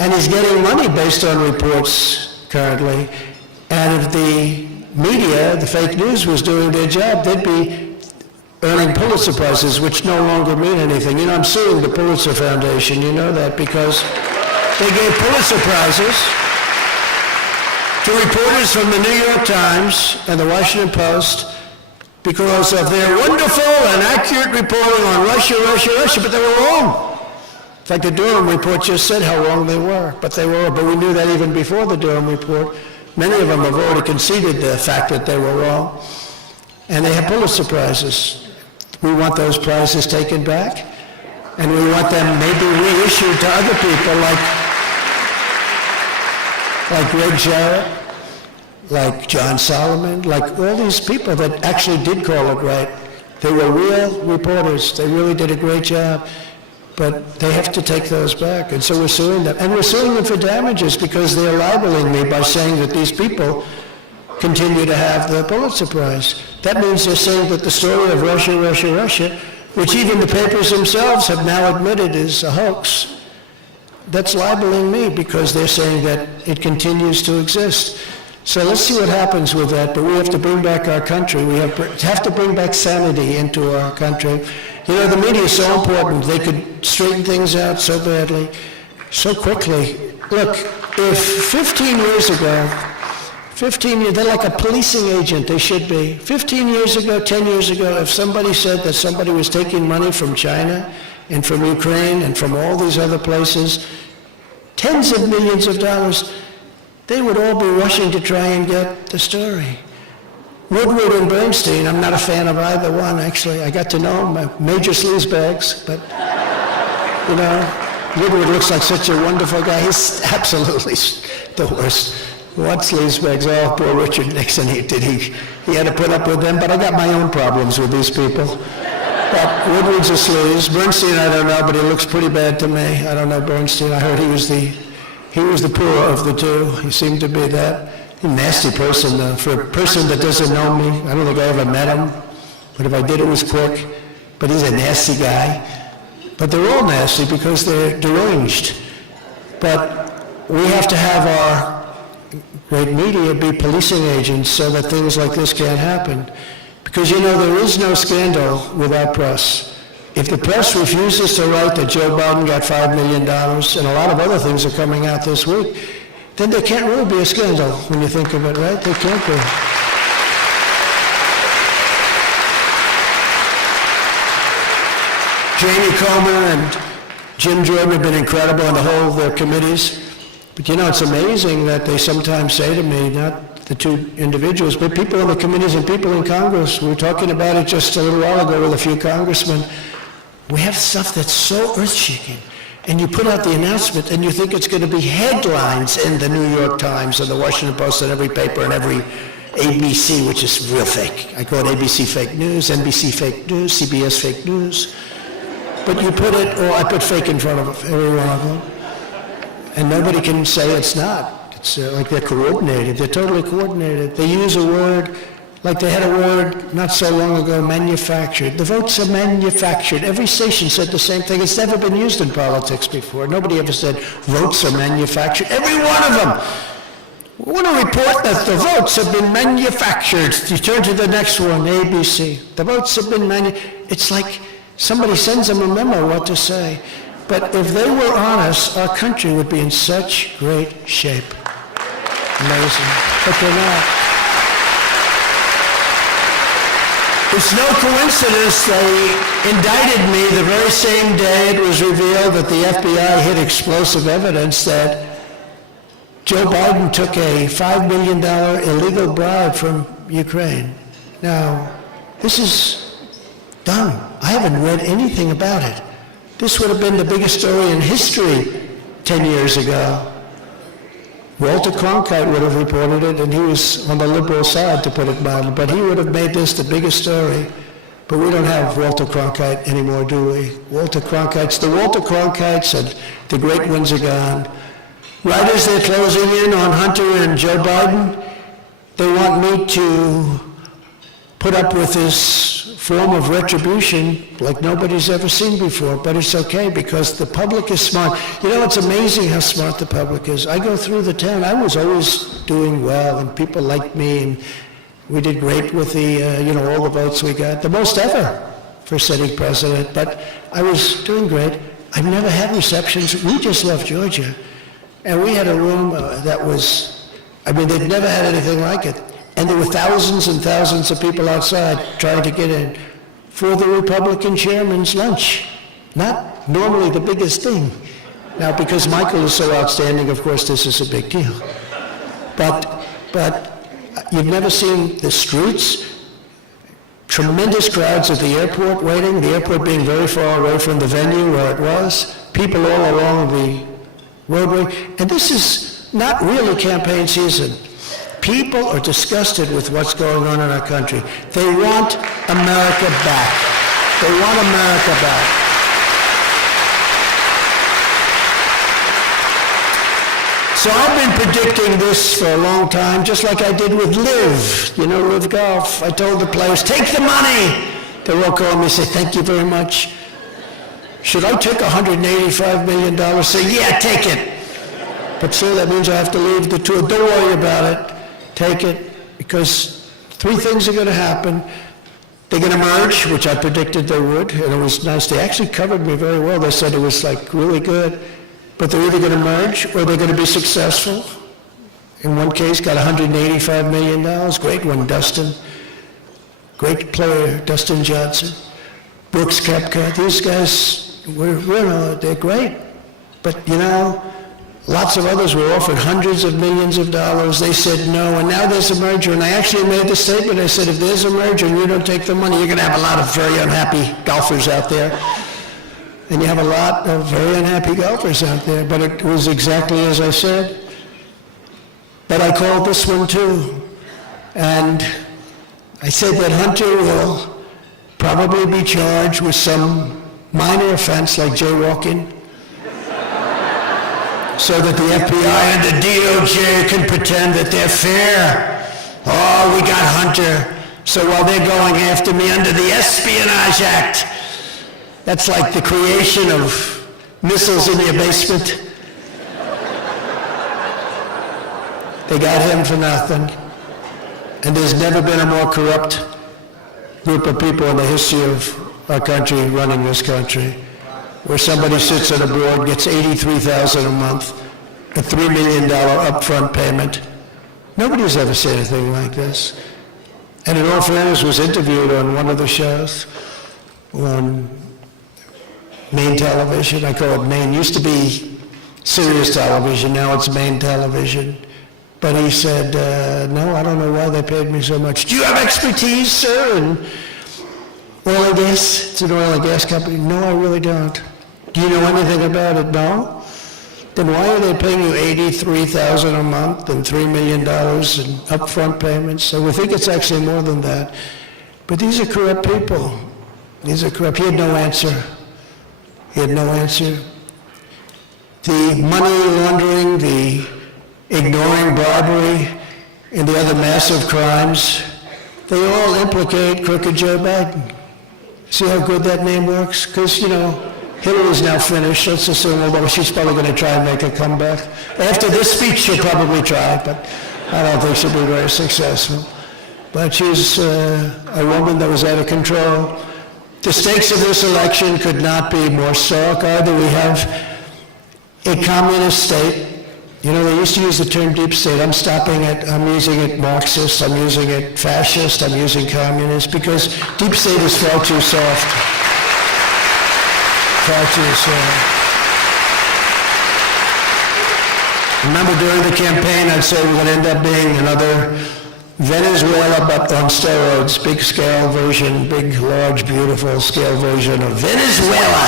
And he's getting money based on reports currently. And if the media, the fake news, was doing their job, they'd be earning Pulitzer Prizes, which no longer mean anything. You know, I'm suing the Pulitzer Foundation, you know that, because they gave Pulitzer Prizes to reporters from the New York Times and the Washington Post because of their wonderful and accurate reporting on Russia, but they were wrong. In fact, the Durham report just said how wrong they were, but they were. But we knew that even before the Durham report. Many of them have already conceded the fact that they were wrong. And they have Pulitzer Prizes. We want those prizes taken back, and we want them maybe reissued to other people like Greg Jarrett, like John Solomon, like all these people that actually did call it right. They were real reporters. They really did a great job. But they have to take those back, and so we're suing them. And we're suing them for damages because they're libeling me by saying that these people continue to have the Pulitzer Prize. That means they're saying that the story of Russia, which even the papers themselves have now admitted is a hoax, that's libeling me because they're saying that it continues to exist. So let's see what happens with that, but we have to bring back our country. We have to bring back sanity into our country. You know, the media is so important. They could straighten things out so badly, so quickly. Look, if 15 years ago, 15 years, they're like a policing agent, they should be. 15 years ago, 10 years ago, if somebody said that somebody was taking money from China and from Ukraine and from all these other places, tens of millions of dollars, they would all be rushing to try and get the story. Woodward and Bernstein, I'm not a fan of either one, actually. I got to know them, major sleazebags, but, you know, Woodward looks like such a wonderful guy. He's absolutely the worst. What sleazebags? Oh, poor Richard Nixon, he had to put up with them, but I got my own problems with these people. But Woodward's a sleaze. Bernstein, I don't know, but he looks pretty bad to me. I don't know Bernstein. I heard he was the poorer of the two. He seemed to be that. A nasty person, though. For a person that doesn't know me, I don't think I ever met him, but if I did, it was quick. But he's a nasty guy. But they're all nasty because they're deranged. But we have to have our great media be policing agents so that things like this can't happen. Because, you know, there is no scandal without press. If the press refuses to write that Joe Biden got $5 million, and a lot of other things are coming out this week, then there can't really be a scandal when you think of it, right? There can't be. Jamie Comer and Jim Jordan have been incredible in the whole of their committees. But you know, it's amazing that they sometimes say to me, not the two individuals, but people in the committees and people in Congress, we were talking about it just a little while ago with a few congressmen, we have stuff that's so earth-shaking. And you put out the announcement and you think it's going to be headlines in the New York Times and the Washington Post and every paper and every ABC, which is real fake. I call it ABC fake news, NBC fake news, CBS fake news. But you put it, or I put fake in front of every one of them. And nobody can say it's not. It's like they're coordinated. They're totally coordinated. They use a word, like they had a word not so long ago, manufactured. The votes are manufactured. Every station said the same thing. It's never been used in politics before. Nobody ever said votes are manufactured. Every one of them. We want to report that the votes have been manufactured. You turn to the next one, ABC. The votes have been manufactured. It's like somebody sends them a memo what to say. But if they were honest, our country would be in such great shape. Amazing. But they're not. It's no coincidence they indicted me the very same day it was revealed that the FBI hid explosive evidence that Joe Biden took a $5 million illegal bribe from Ukraine. Now, this is done. I haven't read anything about it. This would have been the biggest story in history 10 years ago. Walter Cronkite would have reported it, and he was on the liberal side, to put it mildly, but he would have made this the biggest story. But we don't have Walter Cronkite anymore, do we? The Walter Cronkites and the great ones are gone. Right as they're closing in on Hunter and Joe Biden, they want me to put up with this form of retribution like nobody's ever seen before, but it's okay because the public is smart. You know, it's amazing how smart the public is. I go through the town. I was always doing well, and people liked me, and we did great with the, all the votes we got, the most ever for sitting president, but I was doing great. I've never had receptions. We just left Georgia, and we had a room that was, they'd never had anything like it. And there were thousands and thousands of people outside trying to get in for the Republican chairman's lunch. Not normally the biggest thing. Now, because Michael is so outstanding, of course, this is a big deal. But you've never seen the streets, tremendous crowds at the airport waiting, the airport being very far away from the venue where it was, people all along the roadway. And this is not really campaign season. People are disgusted with what's going on in our country. They want America back. They want America back. So I've been predicting this for a long time, just like I did with Live. You know, Live Golf. I told the players, take the money. They all call me and say, thank you very much. Should I take $185 million? Say, yeah, take it. But sir, that means I have to leave the tour. Don't worry about it. Take it, because three things are going to happen. They're going to merge, which I predicted they would, and it was nice. They actually covered me very well. They said it was like really good. But they're either going to merge or they're going to be successful. In one case, got $185 million. Great one, Dustin. Great player, Dustin Johnson. Brooks Koepka. These guys, they're great. But, lots of others were offered hundreds of millions of dollars. They said no, and now there's a merger. And I actually made the statement. I said, if there's a merger and you don't take the money, you're going to have a lot of very unhappy golfers out there. And you have a lot of very unhappy golfers out there. But it was exactly as I said. But I called this one too. And I said that Hunter will probably be charged with some minor offense like jaywalking, so that the FBI and the DOJ can pretend that they're fair. Oh, we got Hunter. So while they're going after me under the Espionage Act, that's like the creation of missiles in your basement. They got him for nothing. And there's never been a more corrupt group of people in the history of our country running this country, where somebody sits on a board, gets $83,000 a month, a $3 million upfront payment. Nobody's ever said anything like this. And in all fairness, was interviewed on one of the shows on Main Television. I call it Main. Used to be Sirius Television, now it's Main Television. But he said, no, I don't know why they paid me so much. Do you have expertise, sir, in oil and gas? It's an oil and gas company. No, I really don't. Do you know anything about it? No. Then why are they paying you $83,000 a month and $3 million in upfront payments? So we think it's actually more than that. But these are corrupt people. These are corrupt. He had no answer. He had no answer. The money laundering, the ignoring bribery, and the other massive crimes, they all implicate crooked Joe Biden. See how good that name works? Because, Hillary's now finished. Let's assume, although she's probably going to try and make a comeback. After this speech, she'll probably try, but I don't think she'll be very successful. But she's a woman that was out of control. The stakes of this election could not be more stark. Either we have a communist state. They used to use the term deep state. I'm stopping it. I'm using it Marxist. I'm using it fascist. I'm using communist, because deep state is far too soft. Far too soft. Remember, during the campaign, I'd say we're going to end up being another Venezuela, but on steroids. Big scale version, big, large, beautiful scale version of Venezuela.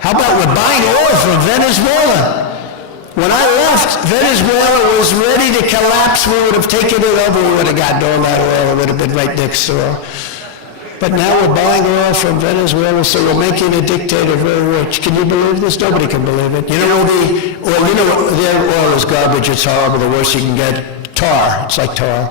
How about we're buying oil from Venezuela? When I left, Venezuela was ready to collapse. We would have taken it over. We would have gotten all that oil. It would have been right next door. But now we're buying oil from Venezuela, so we're making a dictator very rich. Can you believe this? Nobody can believe it. Their oil is garbage. It's horrible. The worst you can get. Tar. It's like tar.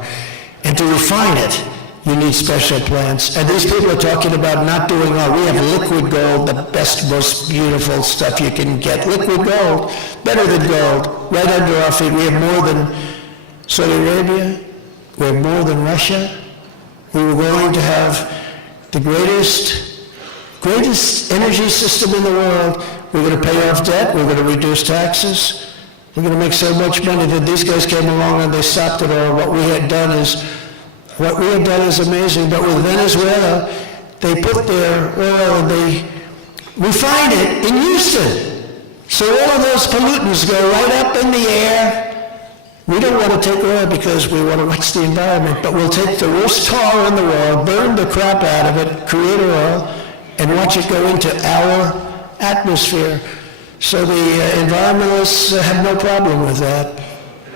And to refine it, you need special plants. And these people are talking about not doing oil. We have liquid gold, the best, most beautiful stuff you can get. Liquid gold, better than gold, right under our feet. We have more than Saudi Arabia. We have more than Russia. We were going to have the greatest energy system in the world. We're going to pay off debt. We're going to reduce taxes. We're going to make so much money that these guys came along and they stopped it all. What we had done is amazing. But with Venezuela, they put their oil and they refine it in Houston. So all of those pollutants go right up in the air. We don't want to take oil because we want to watch the environment, but we'll take the worst tar in the world, burn the crap out of it, create oil, and watch it go into our atmosphere. So the environmentalists have no problem with that.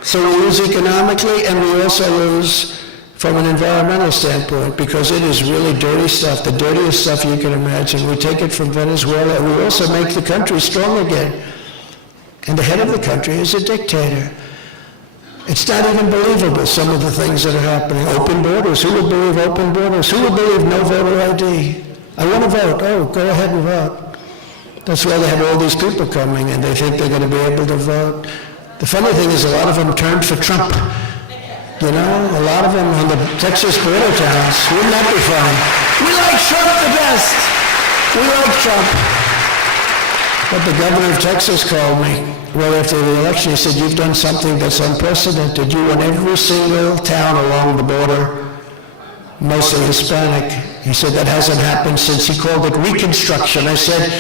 So we lose economically, and we also lose from an environmental standpoint, because it is really dirty stuff, the dirtiest stuff you can imagine. We take it from Venezuela, and we also make the country strong again. And the head of the country is a dictator. It's not even believable, some of the things that are happening. Open borders. Who would believe open borders? Who would believe no voter ID? I want to vote. Oh, go ahead and vote. That's why they have all these people coming, and they think they're going to be able to vote. The funny thing is a lot of them turned for Trump. A lot of them on the Texas border towns. Wouldn't that be fun? We like Trump the best. We like Trump. But the governor of Texas called me right after the election. He said, "You've done something that's unprecedented. You won every single town along the border, mostly Hispanic." He said, "That hasn't happened since," he called it Reconstruction. I said,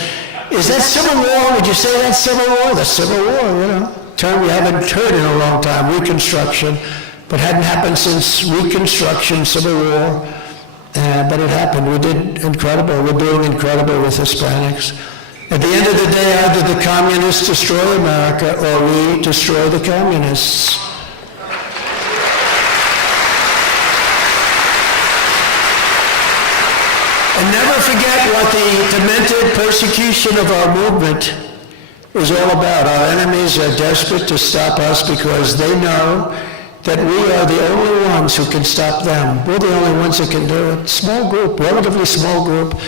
"Is that Civil War? Would you say that's Civil War?" The Civil War, you know, term we haven't heard in a long time, Reconstruction, but hadn't happened since Reconstruction, Civil War. But it happened. We did incredible. We're doing incredible with Hispanics. At the end of the day, either the communists destroy America or we destroy the communists. And never forget what the demented persecution of our movement is all about. Our enemies are desperate to stop us because they know that we are the only ones who can stop them. We're the only ones that can do it. Small group, relatively small group,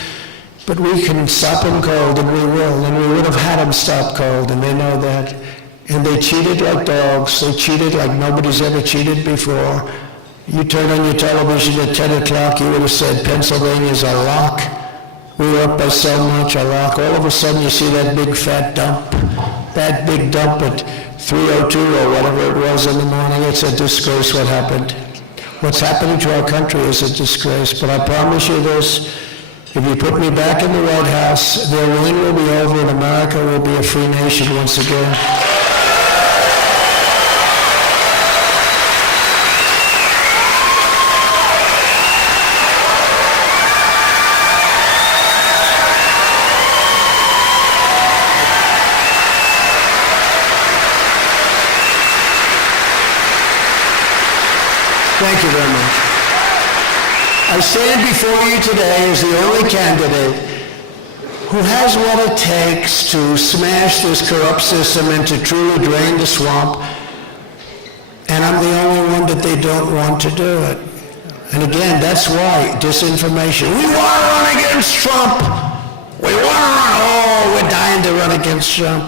but we can stop them cold, and we will. And we would have had them stop cold, and they know that. And they cheated like dogs. They cheated like nobody's ever cheated before. You turn on your television at 10 o'clock, you would have said, Pennsylvania's a lock. We were up by so much, a lock. All of a sudden you see that big fat dump, that big dump at 3:02 or whatever it was in the morning. It's a disgrace what happened. What's happening to our country is a disgrace. But I promise you this, if you put me back in the White House, their reign will be over and America will be a free nation once again. Thank you very much. I stand before you today as the only candidate who has what it takes to smash this corrupt system and to truly drain the swamp, and I'm the only one that they don't want to do it. And again, that's why disinformation. We want to run against Trump. We want to run. Oh, we're dying to run against Trump.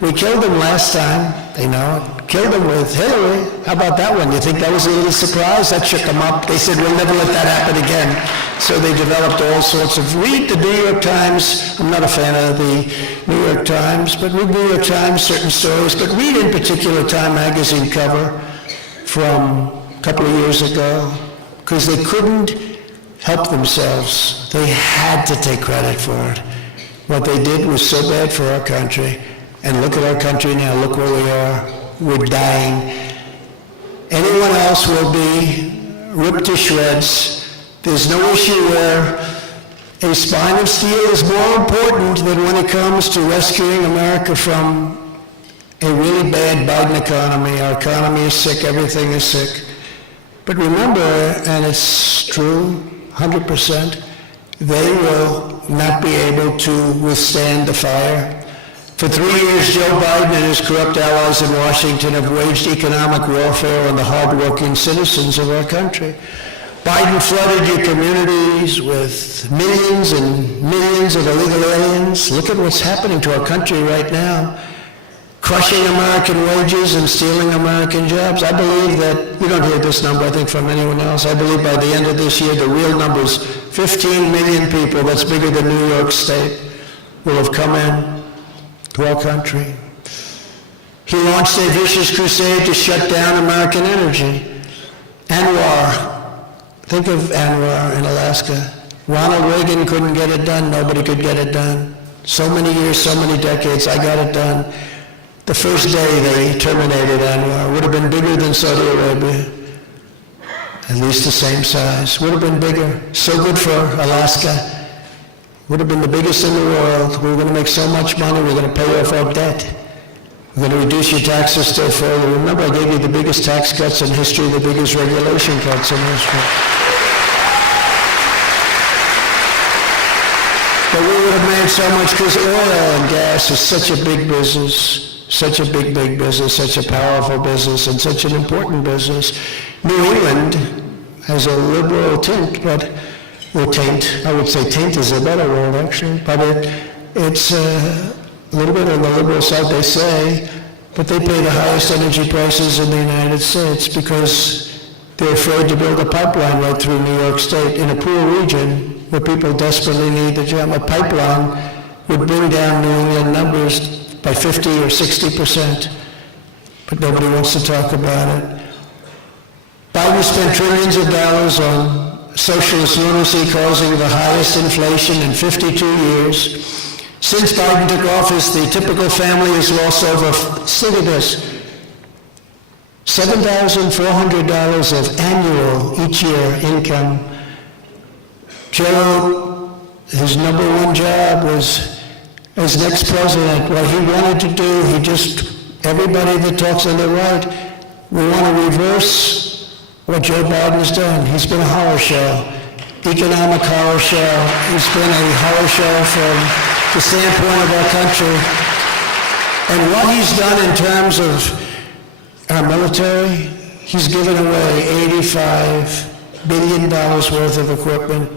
We killed him last time. They know it. Killed him with Hillary. How about that one? You think that was a little surprise? That shook them up. They said, we'll never let that happen again. So they developed all sorts of... Read the New York Times. I'm not a fan of the New York Times, but read New York Times, certain stories. But read in particular Time magazine cover from a couple of years ago, because they couldn't help themselves. They had to take credit for it. What they did was so bad for our country. And look at our country now. Look where we are. We're dying. Anyone else will be ripped to shreds. There's no issue where a spine of steel is more important than when it comes to rescuing America from a really bad Biden economy. Our economy is sick. Everything is sick. But remember, and it's true, 100%, they will not be able to withstand the fire. For 3 years, Joe Biden and his corrupt allies in Washington have waged economic warfare on the hard-working citizens of our country. Biden flooded your communities with millions and millions of illegal aliens. Look at what's happening to our country right now. Crushing American wages and stealing American jobs. I believe that, you don't hear this number, I think, from anyone else. I believe by the end of this year, the real number is 15 million people, that's bigger than New York State, will have come in to our country. He launched a vicious crusade to shut down American energy. Anwar, think of Anwar in Alaska. Ronald Reagan couldn't get it done, nobody could get it done. So many years, so many decades, I got it done. The first day they terminated Anwar. Would have been bigger than Saudi Arabia. At least the same size. Would have been bigger. So good for Alaska. Would have been the biggest in the world. We were going to make so much money, we're going to pay off our debt. We're going to reduce your taxes still further. Remember, I gave you the biggest tax cuts in history, the biggest regulation cuts in history. But we would have made so much because oil and gas is such a big business, such a big business, such a powerful business, and such an important business. New England has a liberal tint, but or taint. I would say taint is a better word, actually. But it's a little bit on the liberal side, they say, but they pay the highest energy prices in the United States because they're afraid to build a pipeline right through New York State in a poor region where people desperately need the job. A pipeline would bring down New England numbers by 50 or 60%, but nobody wants to talk about it. Biden spent trillions of dollars on socialist lunacy, causing the highest inflation in 52 years. Since Biden took office, the typical family has lost over, look at this, $7,400 of annual each year income. Joe, his number one job was as next president. What he wanted to do, everybody that talks on the right, we want to reverse what Joe Biden's done. He's been a horror show, economic horror show. He's been a horror show from the standpoint of our country. And what he's done in terms of our military, he's given away $85 billion worth of equipment,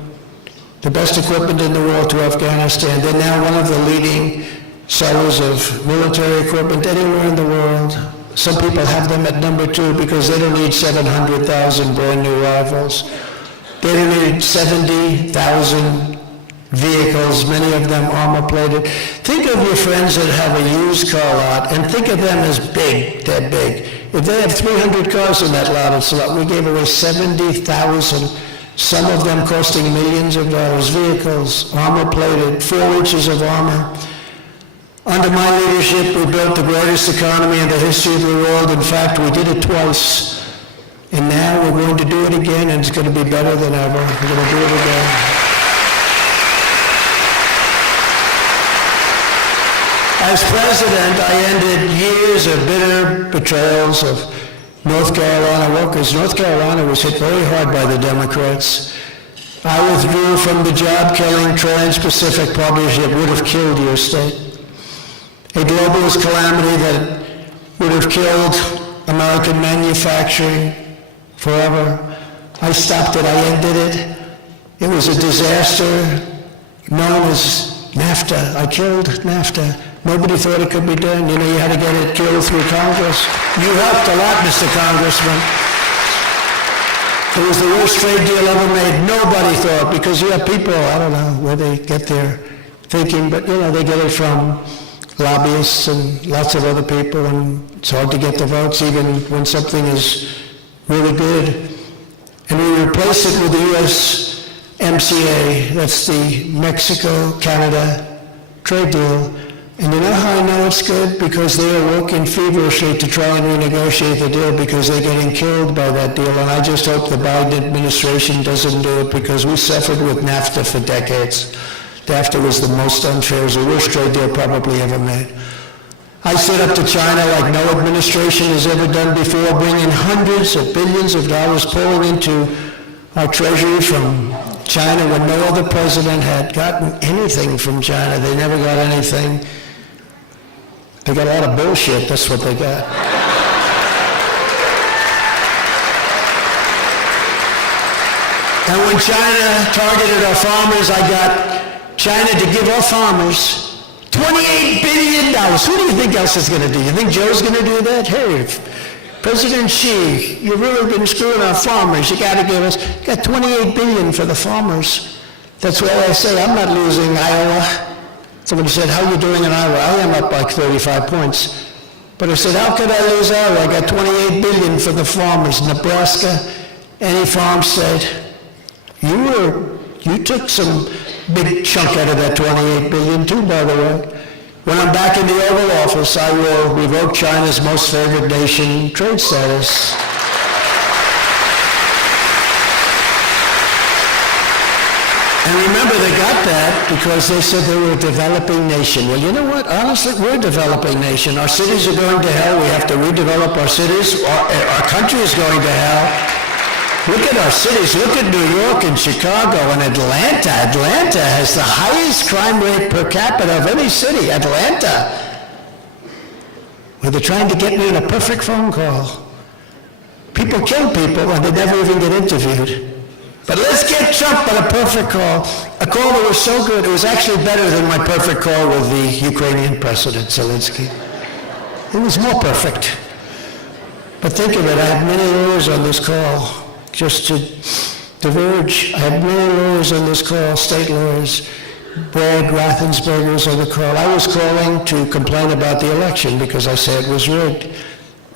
the best equipment in the world, to Afghanistan. They're now one of the leading sellers of military equipment anywhere in the world. Some people have them at number 2 because they don't need 700,000 brand new rifles. They don't need 70,000 vehicles, many of them armor-plated. Think of your friends that have a used car lot and think of them as big, they're big. If they have 300 cars in that lot, it's a lot. We gave away 70,000, some of them costing millions of dollars, vehicles, armor-plated, 4 inches of armor. Under my leadership, we built the greatest economy in the history of the world. In fact, we did it twice. And now we're going to do it again, and it's going to be better than ever. We're going to do it again. As president, I ended years of bitter betrayals of North Carolina workers. North Carolina was hit very hard by the Democrats. I withdrew from the job-killing Trans-Pacific Partnership would have killed your state. A globalist calamity that would have killed American manufacturing forever. I stopped it, I ended it. It was a disaster known as NAFTA. I killed NAFTA. Nobody thought it could be done. You know, you had to get it killed through Congress. You helped a lot, Mr. Congressman. It was the worst trade deal ever made. Nobody thought, because you have people, I don't know where they get their thinking, but you know, they get it from lobbyists and lots of other people, and it's hard to get the votes even when something is really good. And we replaced it with the USMCA, that's the Mexico-Canada trade deal. And you know how I know it's good? Because they are working feverishly to try and renegotiate the deal because they're getting killed by that deal. And I just hope the Biden administration doesn't do it because we suffered with NAFTA for decades. NAFTA was the most unfair, it was the worst trade deal probably ever made. I stood up to China like no administration has ever done before, bringing hundreds of billions of dollars pouring into our treasury from China when no other president had gotten anything from China. They never got anything. They got a lot of bullshit, that's what they got. And when China targeted our farmers, I got China to give our farmers $28 billion. Who do you think else is going to do? You think Joe's going to do that? Hey, President Xi, you've really been screwing our farmers. You got to give us, got $28 billion for the farmers. That's why I say I'm not losing Iowa. Somebody said, how are you doing in Iowa? I am up like 35 points. But I said, how could I lose Iowa? I got $28 billion for the farmers. Nebraska, any farm state. You took some big chunk out of that $28 billion too, by the way. When I'm back in the Oval Office, I will revoke China's most favored nation trade status. And remember, they got that because they said they were a developing nation. Well, you know what? Honestly, we're a developing nation. Our cities are going to hell. We have to redevelop our cities. Our country is going to hell. Look at our cities. Look at New York and Chicago and Atlanta. Atlanta has the highest crime rate per capita of any city. Atlanta. Where they're trying to get me on a perfect phone call. People kill people and they never even get interviewed. But let's get Trump on a perfect call. A call that was so good, it was actually better than my perfect call with the Ukrainian President, Zelensky. It was more perfect. But think of it, I had many lawyers on this call. Just to diverge, I had many lawyers on this call, state lawyers. Brad Rathensberger's other call. I was calling to complain about the election because I said it was rigged,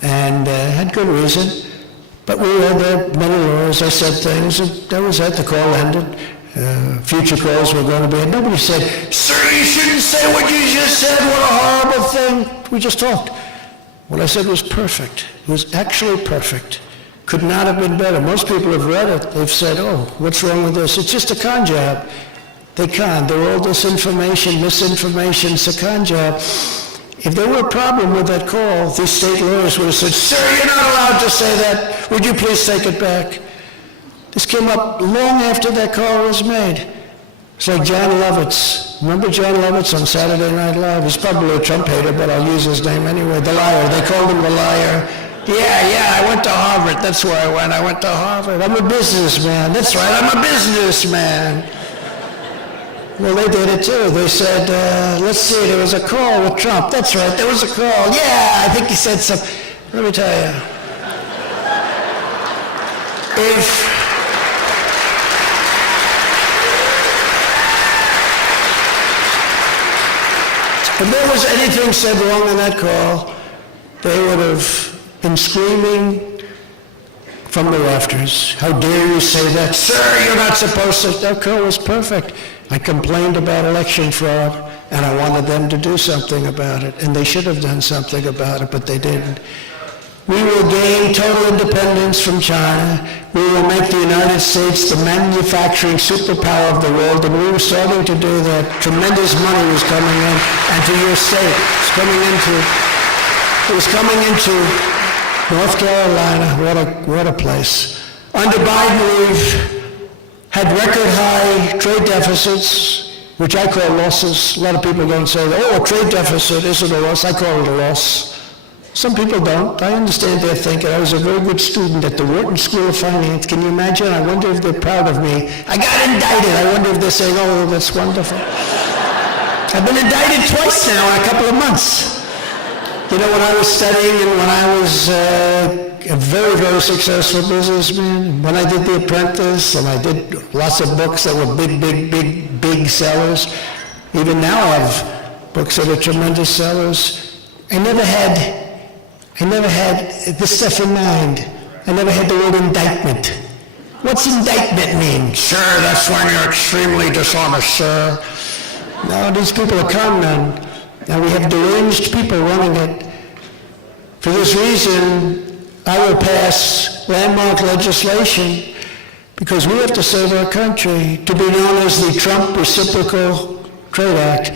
and had good reason. But we had there many lawyers. I said things, and that was it. The call ended. Future calls were going to be, and nobody said, "Sir, you shouldn't say what you just said. What a horrible thing." We just talked. What I said was perfect. It was actually perfect. Could not have been better. Most people have read it. They've said, "Oh, what's wrong with this? It's just a con job." They con. They're all disinformation, misinformation. It's a con job. If there were a problem with that call, these state lawyers would have said, "Sir, you're not allowed to say that. Would you please take it back?" This came up long after that call was made. It's like John Lovitz. Remember John Lovitz on Saturday Night Live? He's probably a Trump hater, but I'll use his name anyway. The liar. They called him the liar. Yeah, I went to Harvard. That's where I went. I went to Harvard. I'm a businessman. That's right, I'm a businessman. Well, they did it too. They said, let's see, there was a call with Trump. That's right, there was a call. Yeah, I think he said something. Let me tell you. If there was anything said wrong in that call, they would have been screaming from the rafters. "How dare you say that? Sir, you're not supposed to." That call was perfect. I complained about election fraud, and I wanted them to do something about it, and they should have done something about it, but they didn't. We will gain total independence from China. We will make the United States the manufacturing superpower of the world, and we were starting to do that. Tremendous money was coming in, and to your state, it was coming into North Carolina. What a place. Under Biden, we've had record high trade deficits, which I call losses. A lot of people don't say, "Oh, a trade deficit isn't a loss." I call it a loss. Some people don't. I understand their thinking. I was a very good student at the Wharton School of Finance. Can you imagine? I wonder if they're proud of me. I got indicted. I wonder if they're saying, "Oh, that's wonderful." I've been indicted twice now in a couple of months. You know, when I was studying and when I was a very, very successful businessman, when I did The Apprentice and I did lots of books that were big sellers, even now I have books that are tremendous sellers. I never had this stuff in mind. I never had the word indictment. What's indictment mean? "Sir, that's when you're extremely dishonest, sir." No, these people are con men. Now we have deranged people running it. For this reason, I will pass landmark legislation because we have to save our country, to be known as the Trump Reciprocal Trade Act.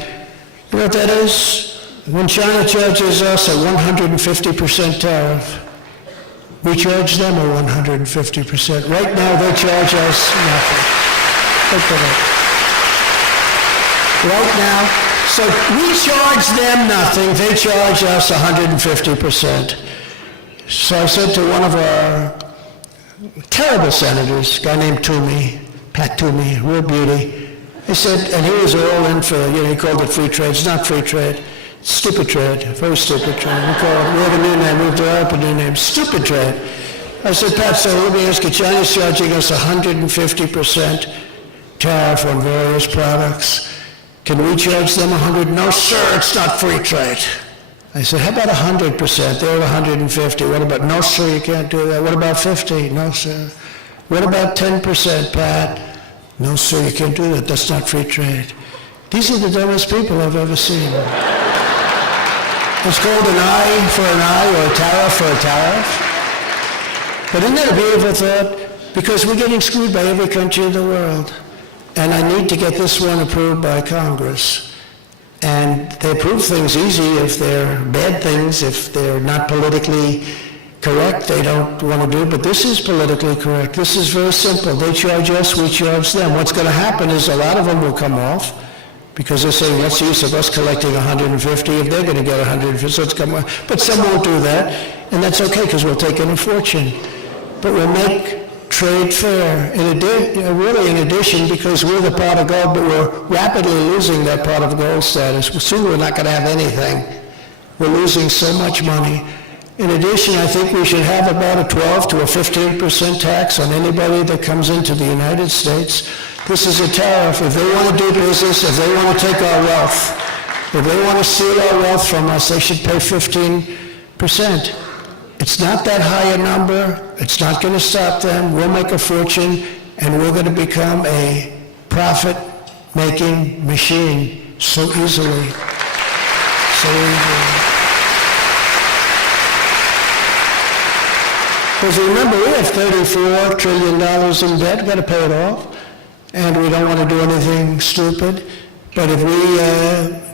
You know what that is? When China charges us a 150% tariff, we charge them a 150%. Right now, they charge us nothing. Think of it. Right now, so we charge them nothing, they charge us 150%. So I said to one of our terrible senators, a guy named Toomey, Pat Toomey, real beauty, I said, and he was all in for, he called it free trade. It's not free trade. Stupid trade, very stupid trade. We have a new name, we've developed a new name, stupid trade. I said, Pat, so let me ask you, China's charging us 150% tariff on various products. Can we charge them 100? No, sir, it's not free trade. I said, how about 100%? They're at 150. What about, no, sir, you can't do that. What about 50? No, sir. What about 10%, Pat? No, sir, you can't do that. That's not free trade. These are the dumbest people I've ever seen. It's called an eye for an eye or a tariff for a tariff. But isn't that a beautiful thought? Because we're getting screwed by every country in the world. And I need to get this one approved by Congress. And they approve things easy if they're bad things, if they're not politically correct, they don't want to do it. But this is politically correct. This is very simple. They charge us, we charge them. What's going to happen is a lot of them will come off, because they're saying, what's the use of us collecting 150 if they're going to get 150, so it's come off. But some won't do that, and that's okay, because we'll take in a fortune. But we'll make trade fair, really in addition, because we're the pot of gold, but we're rapidly losing that pot of gold status. Soon we're not going to have anything. We're losing so much money. In addition, I think we should have about a 12 to a 15% tax on anybody that comes into the United States. This is a tariff. If they want to do business, if they want to take our wealth, if they want to steal our wealth from us, they should pay 15%. It's not that high a number. It's not going to stop them. We'll make a fortune, and we're going to become a profit-making machine so easily. So easily. Because remember, we have $34 trillion in debt. We've got to pay it off. And we don't want to do anything stupid. But if we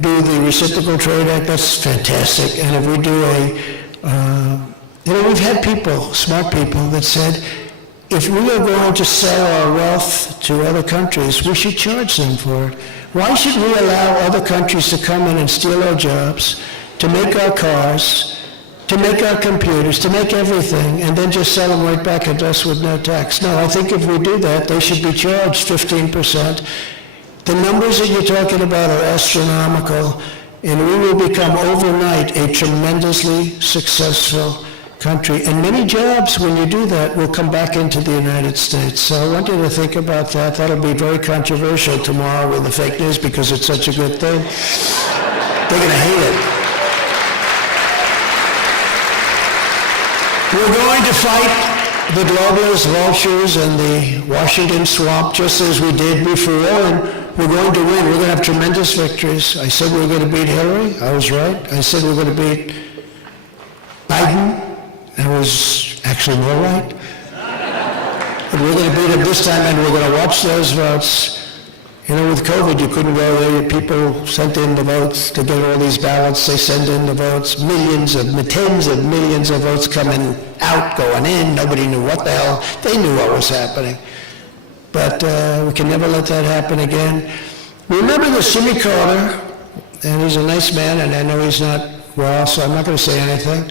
do the Reciprocal Trade Act, that's fantastic. And if we do we've had people, smart people, that said, if we are going to sell our wealth to other countries, we should charge them for it. Why should we allow other countries to come in and steal our jobs, to make our cars, to make our computers, to make everything, and then just sell them right back at us with no tax? No, I think if we do that, they should be charged 15%. The numbers that you're talking about are astronomical, and we will become overnight a tremendously successful country. And many jobs, when you do that, will come back into the United States. So I want you to think about that. That'll be very controversial tomorrow with the fake news because it's such a good thing. They're going to hate it. We're going to fight the globalists, vultures, and the Washington swamp just as we did before, and we're going to win. We're going to have tremendous victories. I said we were going to beat Hillary. I was right. I said we were going to beat Biden. I was actually more right. But we're going to beat him this time, and we're going to watch those votes. You know, with COVID, you couldn't go there. People sent in the votes to get all these ballots. They send in the votes. Tens of millions of votes coming out, going in. Nobody knew what the hell. They knew what was happening. But we can never let that happen again. Remember this Jimmy Carter, and he's a nice man, and I know he's not well, so I'm not going to say anything.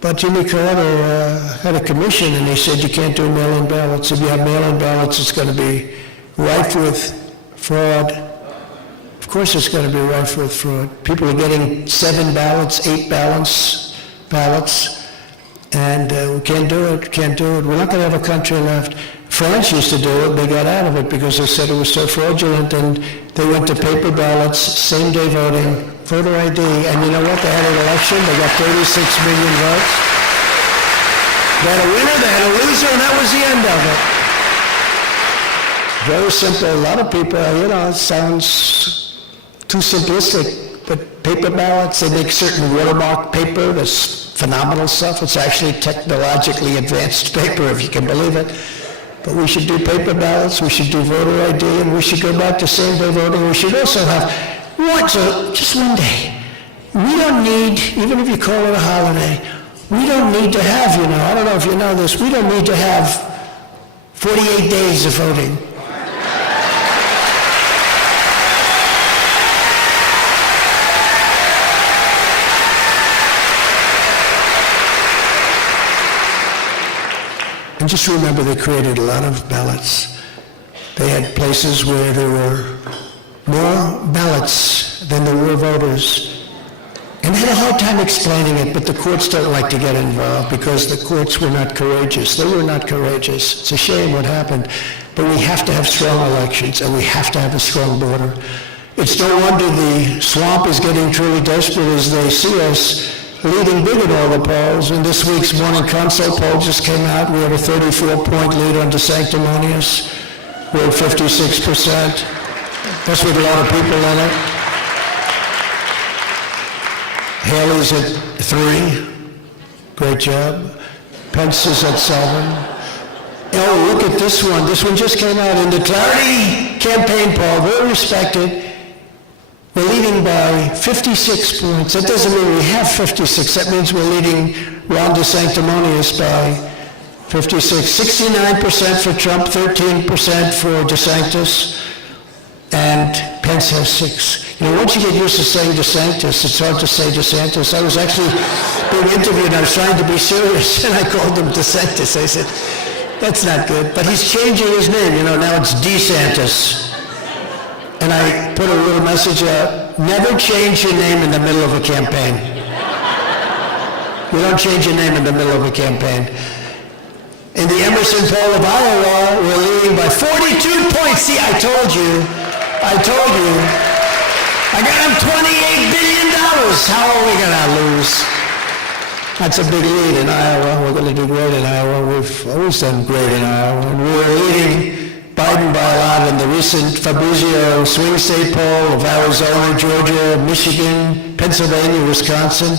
But Jimmy Carter had a commission, and he said you can't do mail-in ballots. If you have mail-in ballots, it's going to be rife with fraud. Of course it's going to be rife with fraud. People are getting 7 ballots, 8 ballots, and we can't do it. We're not going to have a country left. France used to do it. They got out of it because they said it was so fraudulent, and they went to paper ballots, same-day voting, voter ID, and you know what? They had an election. They got 36 million votes. They had a winner, they had a loser, and that was the end of it. Very simple. A lot of people, it sounds too simplistic, but paper ballots, they make certain watermark paper. That's phenomenal stuff. It's actually technologically advanced paper, if you can believe it. But we should do paper ballots, we should do voter ID, and we should go back to same-day voting. We should also have just one day. We don't need, even if you call it a holiday, we don't need to have, I don't know if you know this, we don't need to have 48 days of voting. And just remember, they created a lot of ballots. They had places where there were more ballots than there were voters. And they had a hard time explaining it, but the courts don't like to get involved because the courts were not courageous. They were not courageous. It's a shame what happened. But we have to have strong elections, and we have to have a strong border. It's no wonder the swamp is getting truly desperate as they see us leading big in all the polls. And this week's Morning Consult poll just came out. We have a 34-point lead on DeSanctimonious. We're at 56%. That's with a lot of people in it. Haley's at 3. Great job. Pence is at 7. Oh, look at this one. This one just came out in the Clarity campaign poll. Very respected. We're leading by 56 points. That doesn't mean we have 56. That means we're leading Ron DeSanctimonious by 56. 69% for Trump, 13% for DeSantis, and Pence has 6. Once you get used to saying DeSantis, it's hard to say DeSantis. I was actually being interviewed, and I was trying to be serious, and I called him DeSantis. I said, that's not good. But he's changing his name. Now it's DeSantis. And I put a little message out, never change your name in the middle of a campaign. You don't change your name in the middle of a campaign. In the Emerson poll of Iowa, we're leading by 42 points. See, I told you. I got them $28 billion. How are we gonna lose? That's a big lead in Iowa. We're gonna do great in Iowa. We've always done great in Iowa. And we're leading Biden by a lot in the recent Fabrizio swing state poll of Arizona, Georgia, Michigan, Pennsylvania, Wisconsin.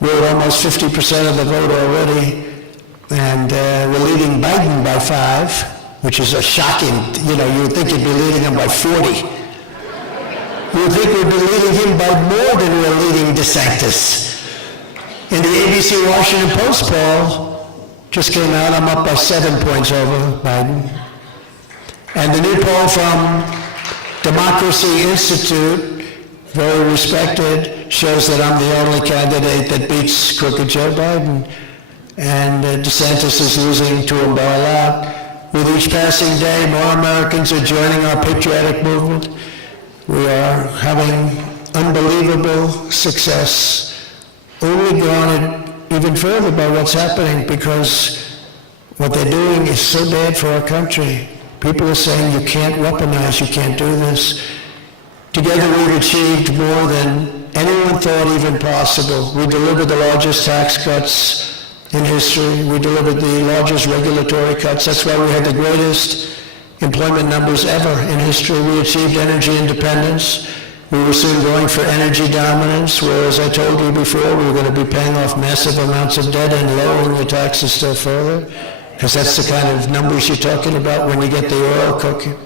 We're at almost 50% of the vote already. And we're leading Biden by 5, which is a shocking, you would think you'd be leading him by 40. You would think we'd be leading him by more than we're leading DeSantis. In the ABC Washington Post poll, just came out, I'm up by 7 points over Biden. And the new poll from Democracy Institute, very respected, shows that I'm the only candidate that beats crooked Joe Biden. And DeSantis is losing to him by a lot. With each passing day, more Americans are joining our patriotic movement. We are having unbelievable success, only garnered even further by what's happening, because what they're doing is so bad for our country. People are saying you can't weaponize, you can't do this. Together we've achieved more than anyone thought even possible. We delivered the largest tax cuts in history. We delivered the largest regulatory cuts. That's why we had the greatest employment numbers ever in history. We achieved energy independence. We were soon going for energy dominance, whereas I told you before we were going to be paying off massive amounts of debt and lowering the taxes still further, because that's the kind of numbers you're talking about when you get the oil cooking.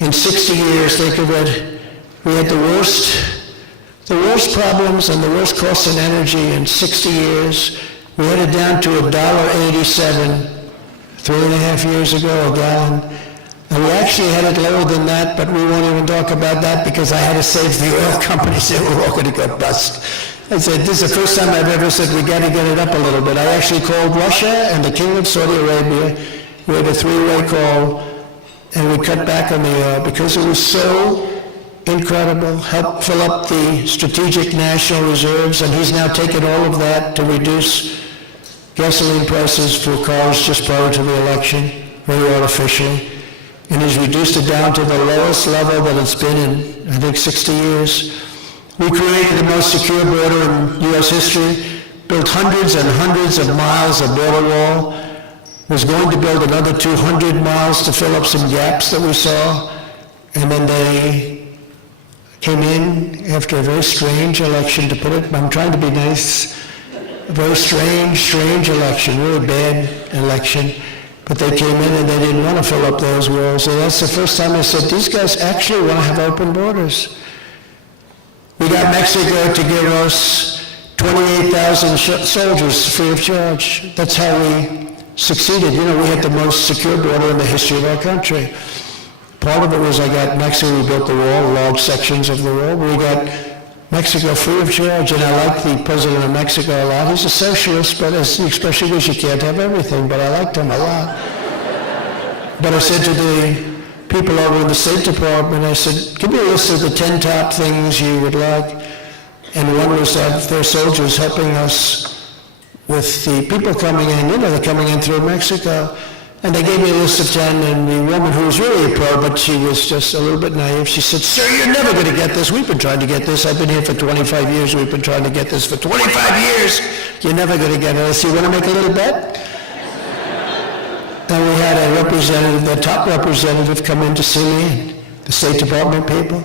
In 60 years, think of it, we had the worst problems and the worst costs in energy in 60 years. We had it down to $1.87 3.5 years ago a gallon. And we actually had it lower than that, but we won't even talk about that because I had to save the oil companies. They were all going to go bust. I said, this is the first time I've ever said we got to get it up a little bit. I actually called Russia and the King of Saudi Arabia. We had a 3-way call, and we cut back on the oil because it was so incredible. Helped fill up the strategic national reserves, and he's now taken all of that to reduce gasoline prices for cars just prior to the election, very artificially. And he's reduced it down to the lowest level that it's been in, I think, 60 years. We created the most secure border in U.S. history, built hundreds and hundreds of miles of border wall, was going to build another 200 miles to fill up some gaps that we saw, and then they came in after a very strange election, to put it, I'm trying to be nice, a very strange election, really bad election. But they came in and they didn't want to fill up those walls. So that's the first time I said, these guys actually want to have open borders. We got Mexico to give us 28,000 soldiers free of charge. That's how we succeeded. You know, we had the most secure border in the history of our country. Part of it was I got Mexico, we built the wall, large sections of the wall. We got Mexico free of charge, and I like the president of Mexico a lot. He's a socialist, but as the expression goes, you can't have everything, but I liked him a lot. But I said to the people over in the State Department, I said, give me a list of the 10 top things you would like. And one was that their soldiers helping us with the people coming in, you know, they're coming in through Mexico. And they gave me a list of 10, and the woman who was really a pro, but she was just a little bit naive, she said, sir, you're never going to get this. We've been trying to get this. I've been here for 25 years. We've been trying to get this for 25 years. You're never going to get it. I said, you want to make a little bet? And we had a representative, the top representative, come in to see me, the State Department people.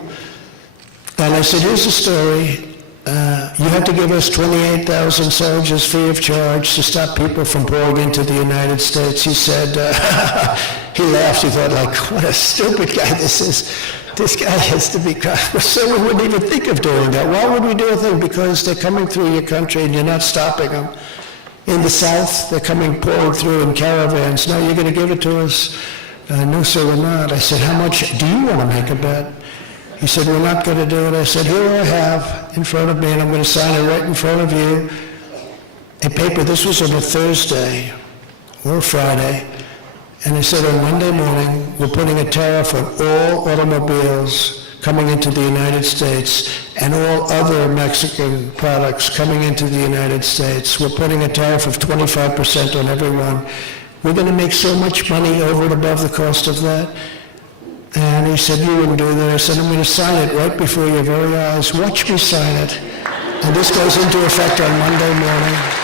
And I said, here's the story. You have to give us 28,000 soldiers free of charge to stop people from pouring into the United States. He said, he laughed. He thought, like, what a stupid guy this is. This guy has to be, so we wouldn't even think of doing that. Why would we do a thing? Because they're coming through your country and you're not stopping them. In the South, they're pouring through in caravans. No, you're going to give it to us? No, sir, we're not. I said, how much do you want to make a bet? He said, we're not going to do it. I said, here I have in front of me, and I'm going to sign it right in front of you, a paper. This was on a Thursday or a Friday. And I said, on Monday morning, we're putting a tariff on all automobiles coming into the United States and all other Mexican products coming into the United States. We're putting a tariff of 25% on everyone. We're going to make so much money over and above the cost of that. And he said, you wouldn't do that. I said, I'm going to sign it right before your very eyes. Watch me sign it. And this goes into effect on Monday morning.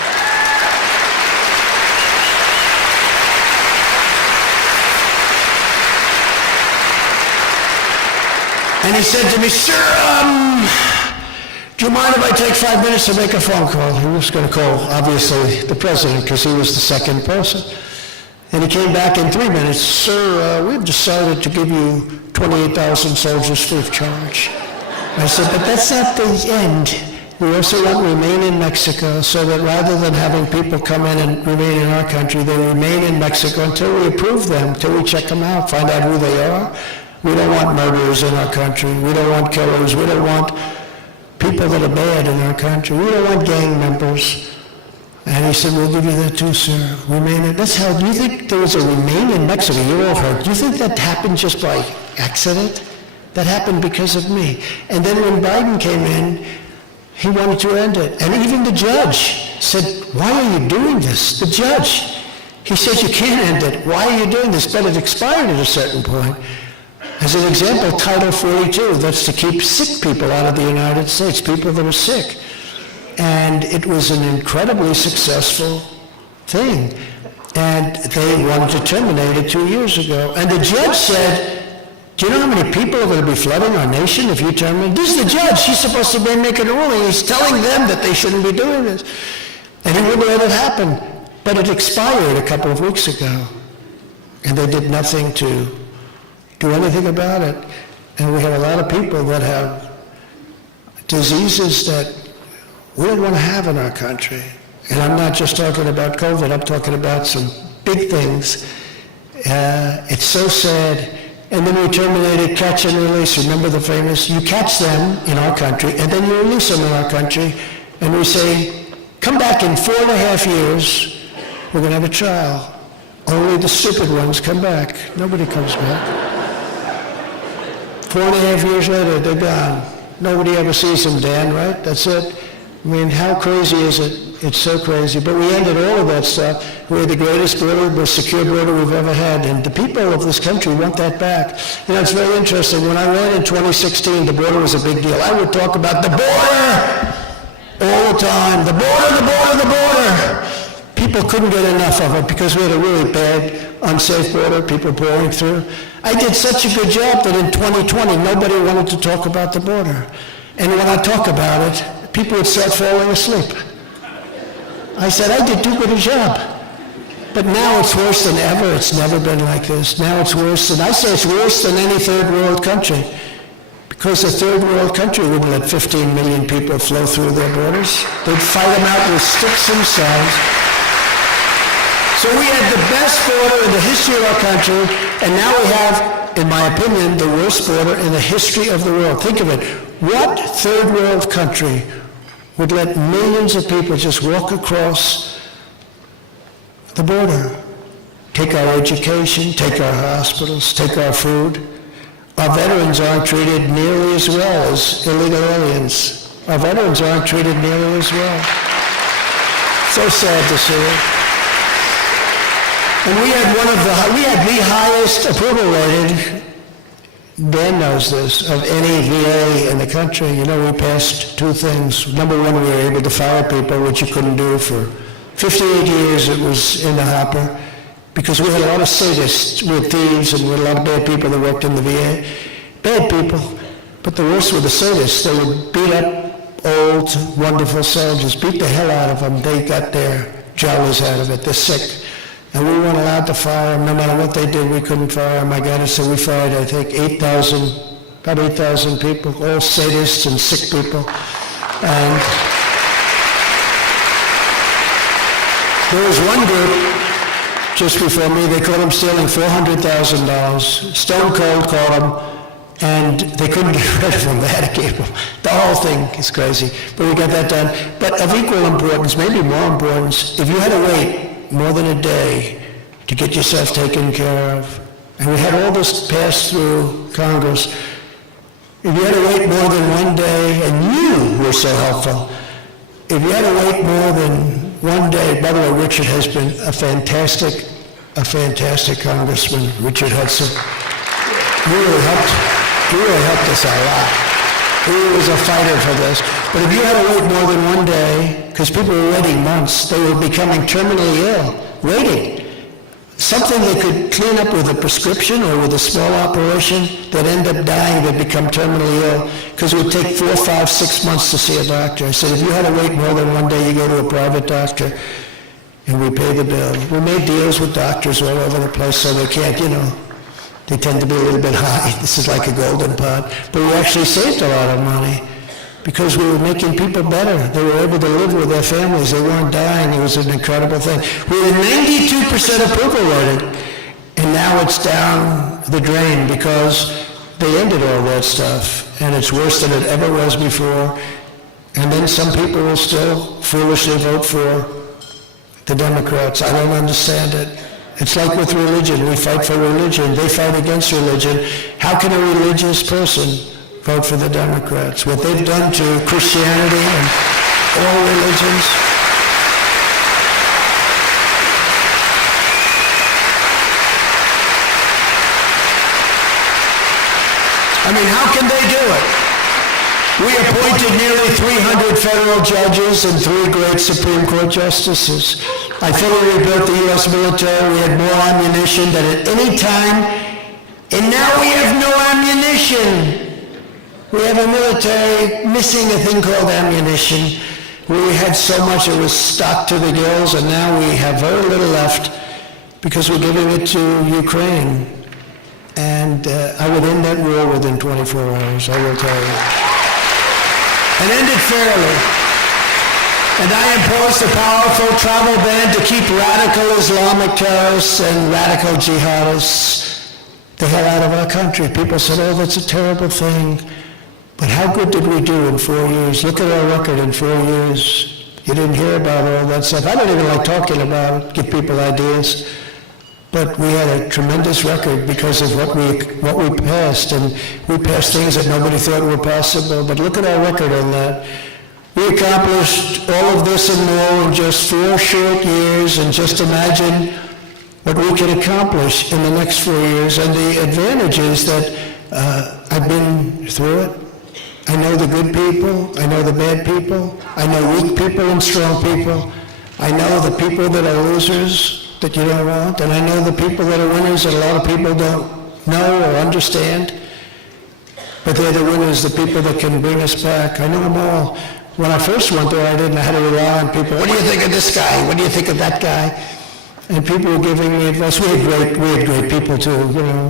And he said to me, sir, do you mind if I take 5 minutes to make a phone call? He was going to call, obviously, the president, because he was the second person. And he came back in 3 minutes, sir, we've decided to give you 28,000 soldiers free of charge. I said, but that's not the end. We also want to remain in Mexico so that rather than having people come in and remain in our country, they remain in Mexico until we approve them, until we check them out, find out who they are. We don't want murderers in our country. We don't want killers. We don't want people that are bad in our country. We don't want gang members. And he said, we'll give you that too, sir. Remain in, that's how, do you think there was a remain in Mexico? You all heard. Do you think that happened just by accident? That happened because of me. And then when Biden came in, he wanted to end it. And even the judge said, why are you doing this? The judge. He said, you can't end it. Why are you doing this? But it expired at a certain point. As an example, Title 42, that's to keep sick people out of the United States, people that are sick. And it was an incredibly successful thing. And they wanted to terminate it 2 years ago. And the judge said, do you know how many people are going to be flooding our nation if you terminate? This is the judge. He's supposed to be making a ruling. He's telling them that they shouldn't be doing this. And he wouldn't let it happen. But it expired a couple of weeks ago. And they did nothing to do anything about it. And we have a lot of people that have diseases that we don't want to have in our country. And I'm not just talking about COVID, I'm talking about some big things. It's so sad. And then we terminated catch and release. Remember the famous, you catch them in our country, and then you release them in our country, and we say, come back in 4.5 years, we're going to have a trial. Only the stupid ones come back. Nobody comes back. 4.5 years later, they're gone. Nobody ever sees them, Dan, right? That's it. I mean, how crazy is it? It's so crazy. But we ended all of that stuff. We had the greatest border, the most secure border we've ever had. And the people of this country want that back. You know, it's very interesting. When I ran in 2016, the border was a big deal. I would talk about the border all the time. The border, the border, the border. People couldn't get enough of it because we had a really bad, unsafe border, people pouring through. I did such a good job that in 2020, nobody wanted to talk about the border. And when I talk about it, people would start falling asleep. I said, I did too good a job. But now it's worse than ever. It's never been like this. Now it's worse than, I say it's worse than any third world country. Because a third world country wouldn't let 15 million people flow through their borders. They'd fight them out with sticks and stones. So we had the best border in the history of our country, and now we have, in my opinion, the worst border in the history of the world. Think of it. What third world country would let millions of people just walk across the border? Take our education, take our hospitals, take our food. Our veterans aren't treated nearly as well as illegal aliens. Our veterans aren't treated nearly as well. So sad to see. And we had the highest approval rating, Dan knows this, of any VA in the country. You know, we passed two things. Number one, we were able to fire people, which you couldn't do for 58 years. It was in the hopper because we had a lot of sadists, we had thieves, and we had a lot of bad people that worked in the VA. Bad people, but the worst were the sadists. They would beat up old, wonderful soldiers, beat the hell out of them. They got their jollies out of it. They're sick. And we weren't allowed to fire them. No matter what they did, we couldn't fire them. I got it, so we fired, I think, about 8,000 people, all sadists and sick people. And there was one group just before me, they caught them stealing $400,000. Stone Cold caught them, and they couldn't get rid of them. They had to keep them. The whole thing is crazy, but we got that done. But of equal importance, maybe more importance, if you had to wait more than a day to get yourself taken care of, and we had all this passed through Congress, If you had to wait more than one day, and you were so helpful, if you had to wait more than one day, by the way, Richard has been a fantastic congressman, Richard Hudson. He really helped us a lot. He was a fighter for this. But if you had to wait more than one day, because people were waiting months, they were becoming terminally ill, waiting. Something they could clean up with a prescription or with a small operation, they'd end up dying, they'd become terminally ill, because it would take 4, 5, 6 months to see a doctor. I said, if you had to wait more than one day, you go to a private doctor, and we pay the bill. We made deals with doctors all over the place, so they can't, they tend to be a little bit high. This is like a golden pot. But we actually saved a lot of money because we were making people better. They were able to live with their families. They weren't dying. It was an incredible thing. We were 92% approval rated, and now it's down the drain because they ended all that stuff, and it's worse than it ever was before. And then some people will still foolishly vote for the Democrats. I don't understand it. It's like with religion. We fight for religion. They fight against religion. How can a religious person vote for the Democrats? What they've done to Christianity and all religions. I mean, how can they do it? We appointed nearly 300 federal judges and 3 great Supreme Court justices. I fully rebuilt the U.S. military. We had more ammunition than at any time, and now we have no ammunition. We have a military missing a thing called ammunition. We had so much it was stocked to the gills, and now we have very little left because we're giving it to Ukraine. And I would end that war within 24 hours, I will tell you. And end it fairly. And I imposed a powerful travel ban to keep radical Islamic terrorists and radical jihadists the hell out of our country. People said, oh, that's a terrible thing. But how good did we do in 4 years? Look at our record in 4 years. You didn't hear about all that stuff. I don't even like talking about it, give people ideas. But we had a tremendous record because of what we passed, and we passed things that nobody thought were possible. But look at our record on that. We accomplished all of this and more in just 4 short years, and just imagine what we can accomplish in the next 4 years. And the advantage is that I've been through it. I know the good people, I know the bad people, I know weak people and strong people. I know the people that are losers that you don't want, and I know the people that are winners that a lot of people don't know or understand. But they're the winners, the people that can bring us back. I know them all. When I first went there, I didn't know how to rely on people. What do you think of this guy? What do you think of that guy? And people were giving me advice. We had great people too.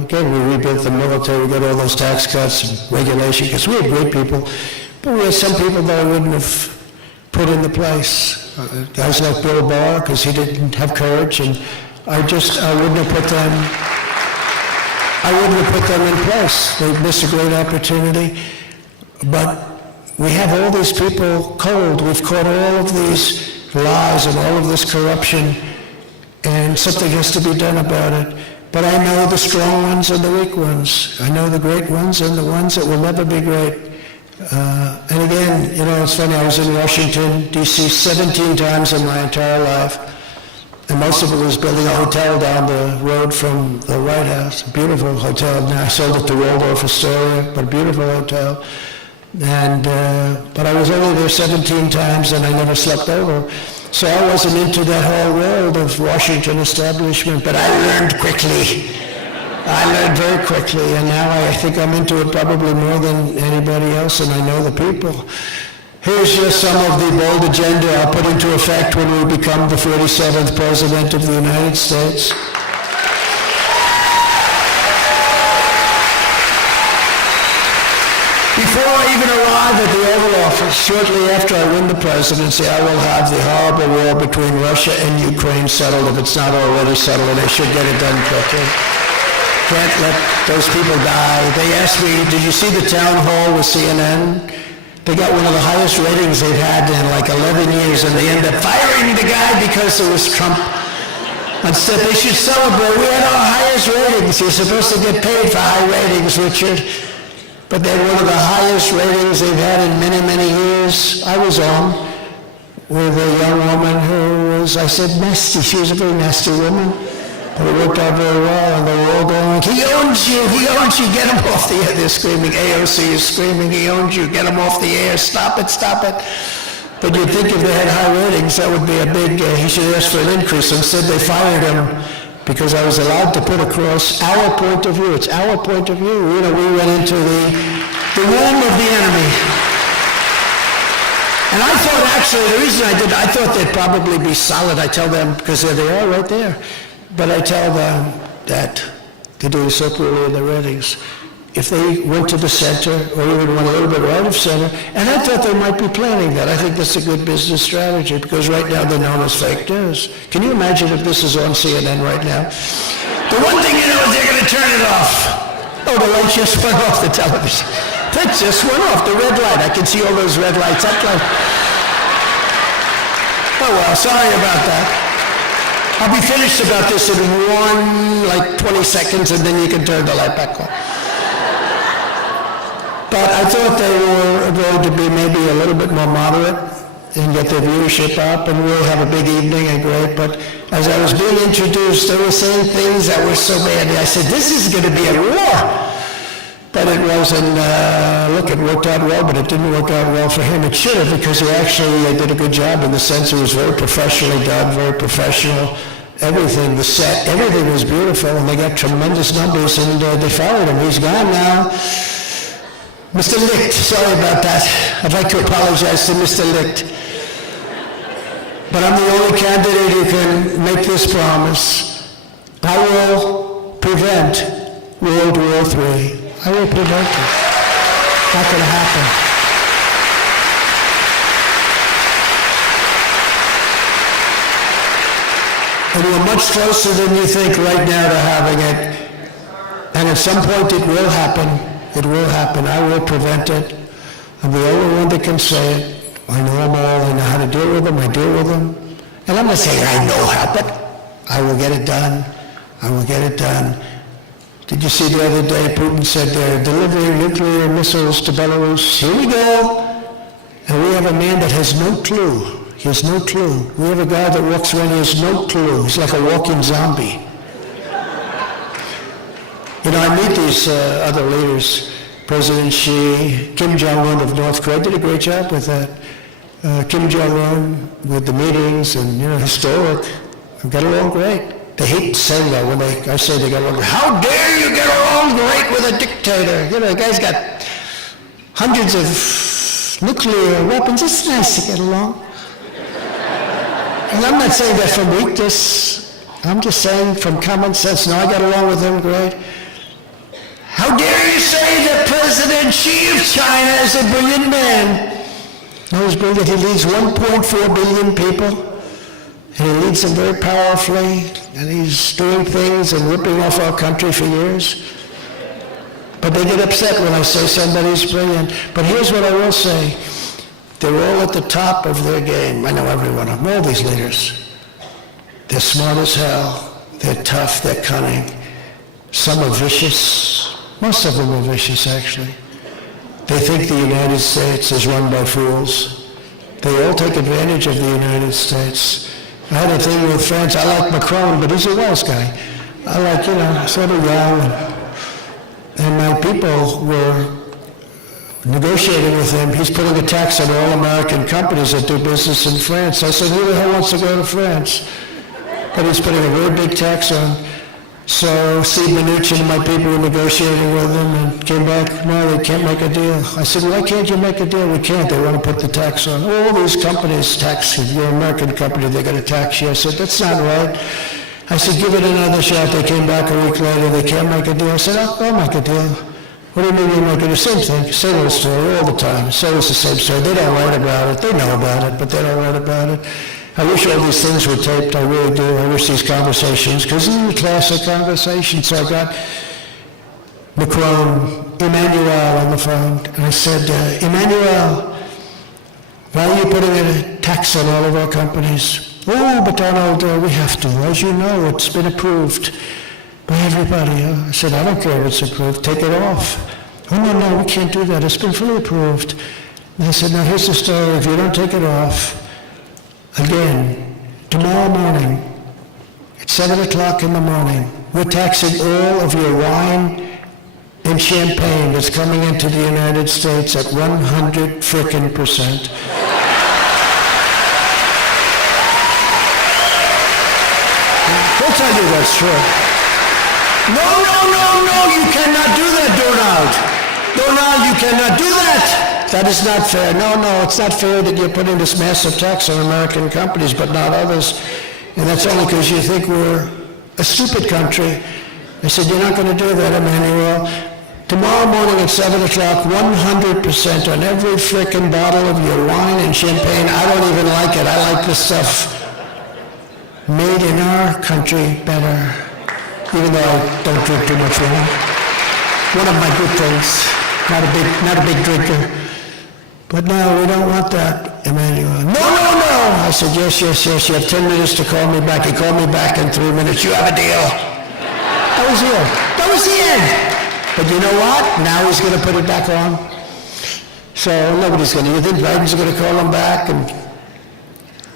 Again, we rebuilt the military, we got all those tax cuts and regulation, because we had great people. But we had some people that I wouldn't have put into place. Guys like Bill Barr, because he didn't have courage, and I wouldn't have put them in place. They missed a great opportunity. But we have all these people cold. We've caught all of these lies and all of this corruption, and something has to be done about it. But I know the strong ones and the weak ones. I know the great ones and the ones that will never be great. And again, it's funny, I was in Washington, D.C. 17 times in my entire life, and most of it was building a hotel down the road from the White House, a beautiful hotel. Now I sold it to Waldorf Astoria, but a beautiful hotel. And but I was only there 17 times, and I never slept over. So I wasn't into that whole world of Washington establishment, but I learned quickly. I learned very quickly, and now I think I'm into it probably more than anybody else, and I know the people. Here's just some of the bold agenda I'll put into effect when we become the 47th President of the United States. Before I even arrive at the Oval Office, shortly after I win the presidency, I will have the horrible war between Russia and Ukraine settled, if it's not already settled, and they should get it done quickly. Can't let those people die. They asked me, did you see the town hall with CNN? They got one of the highest ratings they've had in like 11 years, and they ended up firing the guy because it was Trump. Instead, they should celebrate. We had our highest ratings. You're supposed to get paid for high ratings, Richard. but they're one of the highest ratings they've had in many, many years. I was on with a young woman who was, I said, nasty. She was a very nasty woman. But it worked out very well, and they were all going, he owns you, get him off the air. They're screaming, AOC is screaming, he owns you, get him off the air, stop it. But you'd think if they had high ratings, that would be a big, he should ask for an increase. Instead, they fired him because I was allowed to put across our point of view. It's our point of view. You know, we went into the womb of the enemy. And I thought, actually, the reason I thought they'd probably be solid. I tell them, because there they are right there. But I tell them that they're doing so poorly in the ratings. If they went to the center, or even went a little bit right of center, and I thought they might be planning that. I think that's a good business strategy, because right now they're known as fake news. Can you imagine if this is on CNN right now? The one thing you know is they're going to turn it off. Oh, the light just went off the television. That just went off, the red light. I can see all those red lights up like... Oh, well, sorry about that. I'll be finished about this in 20 seconds, and then you can turn the light back on. But I thought they were going to be maybe a little bit more moderate and get their viewership up, and we'll have a big evening and great. But as I was being introduced, they were saying things that were so bad. I said, this is going to be a war. But it wasn't, look, it worked out well, but it didn't work out well for him. It should have, because he actually did a good job in the sense it was very professionally done, very professional. Everything, the set, everything was beautiful, and they got tremendous numbers, and they fired him. He's gone now. Mr. Licht, sorry about that. I'd like to apologize to Mr. Licht. But I'm the only candidate who can make this promise. I will prevent World War III. I will prevent it. Not going to happen. And we're much closer than you think right now to having it. And at some point it will happen. It will happen. I will prevent it. I'm the only one that can say it. I know them all. I know how to deal with them. I deal with them. And I'm not saying I know how, but I will get it done. I will get it done. Did you see the other day Putin said they're delivering nuclear missiles to Belarus? Here we go. And we have a man that has no clue. He has no clue. We have a guy that walks around, he has no clue. He's like a walking zombie. You know, I meet these other leaders. President Xi, Kim Jong-un of North Korea did a great job with that. Kim Jong-un with the meetings and, you know, historic. We got along great. They hate saying that when I say they got along great. How dare you get along great with a dictator? You know, the guy's got hundreds of nuclear weapons. It's nice to get along. And I'm not saying that from weakness. I'm just saying from common sense. No, I got along with him great. How dare you say that President Xi of China is a brilliant man? No, he's brilliant. He leads 1.4 billion people. And he leads them very powerfully. And he's doing things and ripping off our country for years. But they get upset when I say somebody's brilliant. But here's what I will say. They're all at the top of their game. I know every one of them, all these leaders. They're smart as hell. They're tough. They're cunning. Some are vicious. Most of them are vicious, actually. They think the United States is run by fools. They all take advantage of the United States. I had a thing with France. I like Macron, but he's a wise guy. I like, you know, sort of young. And my people were negotiating with him. He's putting a tax on all American companies that do business in France. I said, who the hell wants to go to France? But he's putting a very big tax on. So Steve Mnuchin and my people were negotiating with him and came back, no, they can't make a deal. I said, why can't you make a deal? We can't. They want to put the tax on. All these companies tax you. You're an American company, they're going to tax you. I said, that's not right. I said, give it another shot. They came back a week later. They can't make a deal. I said, I'll make a deal. What do you mean you're making the same thing? Same old story all the time. So it's the same story. They don't write about it. They know about it, but they don't write about it. I wish all these things were taped. I really do. I wish these conversations, because these are classic conversations. So I got Macron, Emmanuel on the phone, and I said, Emmanuel, why are you putting a tax on all of our companies? Oh, but Donald, we have to. As you know, it's been approved by everybody. I said, I don't care if it's approved. Take it off. Oh, no, we can't do that. It's been fully approved. And I said, now here's the story. If you don't take it off, again, tomorrow morning, at 7 o'clock in the morning, we're taxing all of your wine and champagne that's coming into the United States at 100%. They'll tell you that's true. No, you cannot do that, Donald. Donald, you cannot do that. That is not fair. No, it's not fair that you're putting this massive tax on American companies, but not others. And that's only because you think we're a stupid country. I said, you're not going to do that, Emmanuel. Tomorrow morning at 7 o'clock, 100% on every frickin' bottle of your wine and champagne. I don't even like it. I like the stuff made in our country better, even though I don't drink too much wine. One of my good things. Not a big drinker. But no, we don't want that, Emmanuel. No. I said, yes. You have 10 minutes to call me back. He called me back in 3 minutes. You have a deal. That was it. That was the end. But you know what? Now he's going to put it back on. So nobody's going to. You think Biden's going to call him back and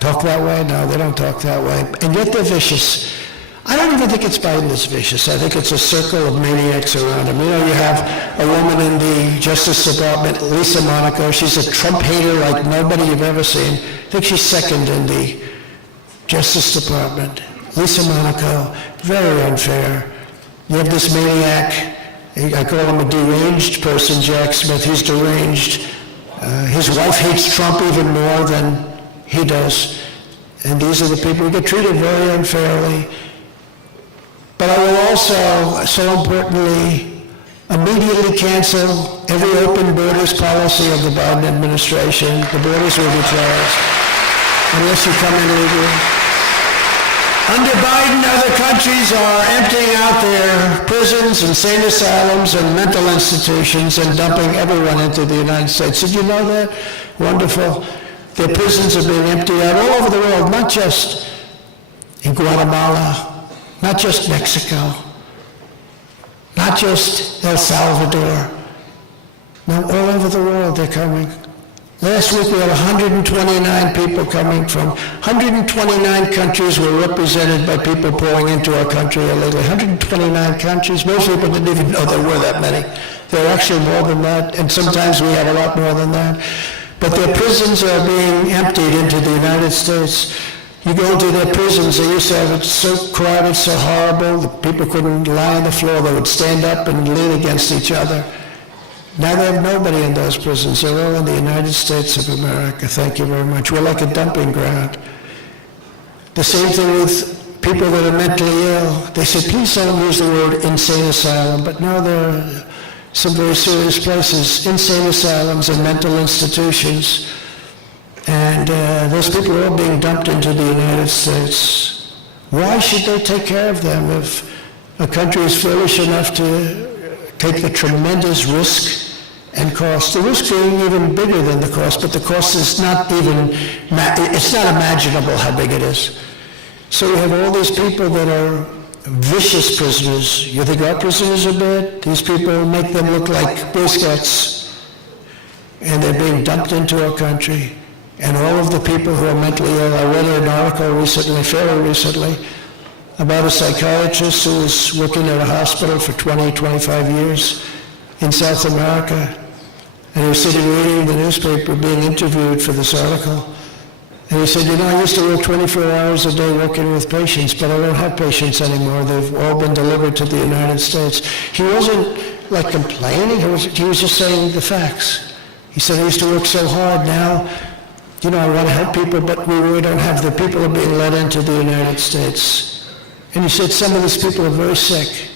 talk that way? No, they don't talk that way. And yet they're vicious. I don't even think it's Biden that's vicious. I think it's a circle of maniacs around him. You know, you have a woman in the Justice Department, Lisa Monaco. She's a Trump hater like nobody you've ever seen. I think she's second in the Justice Department. Lisa Monaco, very unfair. You have this maniac, I call him a deranged person, Jack Smith. He's deranged. His wife hates Trump even more than he does. And these are the people who get treated very unfairly. But I will also, so importantly, immediately cancel every open borders policy of the Biden administration. The borders will be closed unless you come in legally. Under Biden, other countries are emptying out their prisons, insane asylums, and mental institutions and dumping everyone into the United States. Did you know that? Wonderful. Their prisons are being emptied out all over the world, not just in Guatemala, not just Mexico, not just El Salvador. No, all over the world they're coming. Last week we had 129 people coming from 129 countries were represented by people pouring into our country illegally. 129 countries. Most people didn't even know there were that many. There are actually more than that, and sometimes we have a lot more than that. But their prisons are being emptied into the United States. You go into their prisons, they used to have it so crowded, so horrible, that people couldn't lie on the floor. They would stand up and lean against each other. Now they have nobody in those prisons. They're all in the United States of America. Thank you very much. We're like a dumping ground. The same thing with people that are mentally ill. They said, please don't use the word insane asylum. But no, there are some very serious places, insane asylums and mental institutions. And those people are all being dumped into the United States. Why should they take care of them if a country is foolish enough to take the tremendous risk and cost? The risk being even bigger than the cost, but the cost is not even, it's not imaginable how big it is. So we have all these people that are vicious prisoners. You think our prisoners are bad? These people make them look like Boy Scouts. And they're being dumped into our country. And all of the people who are mentally ill, I read an article recently, fairly recently, about a psychiatrist who was working at a hospital for 20, 25 years in South America. And he was sitting reading the newspaper, being interviewed for this article. And he said, you know, I used to work 24 hours a day working with patients, but I don't have patients anymore. They've all been delivered to the United States. He wasn't like complaining, he was just saying the facts. He said, I used to work so hard now, you know, I want to help people, but we really don't have the people are being let into the United States. And he said, some of these people are very sick.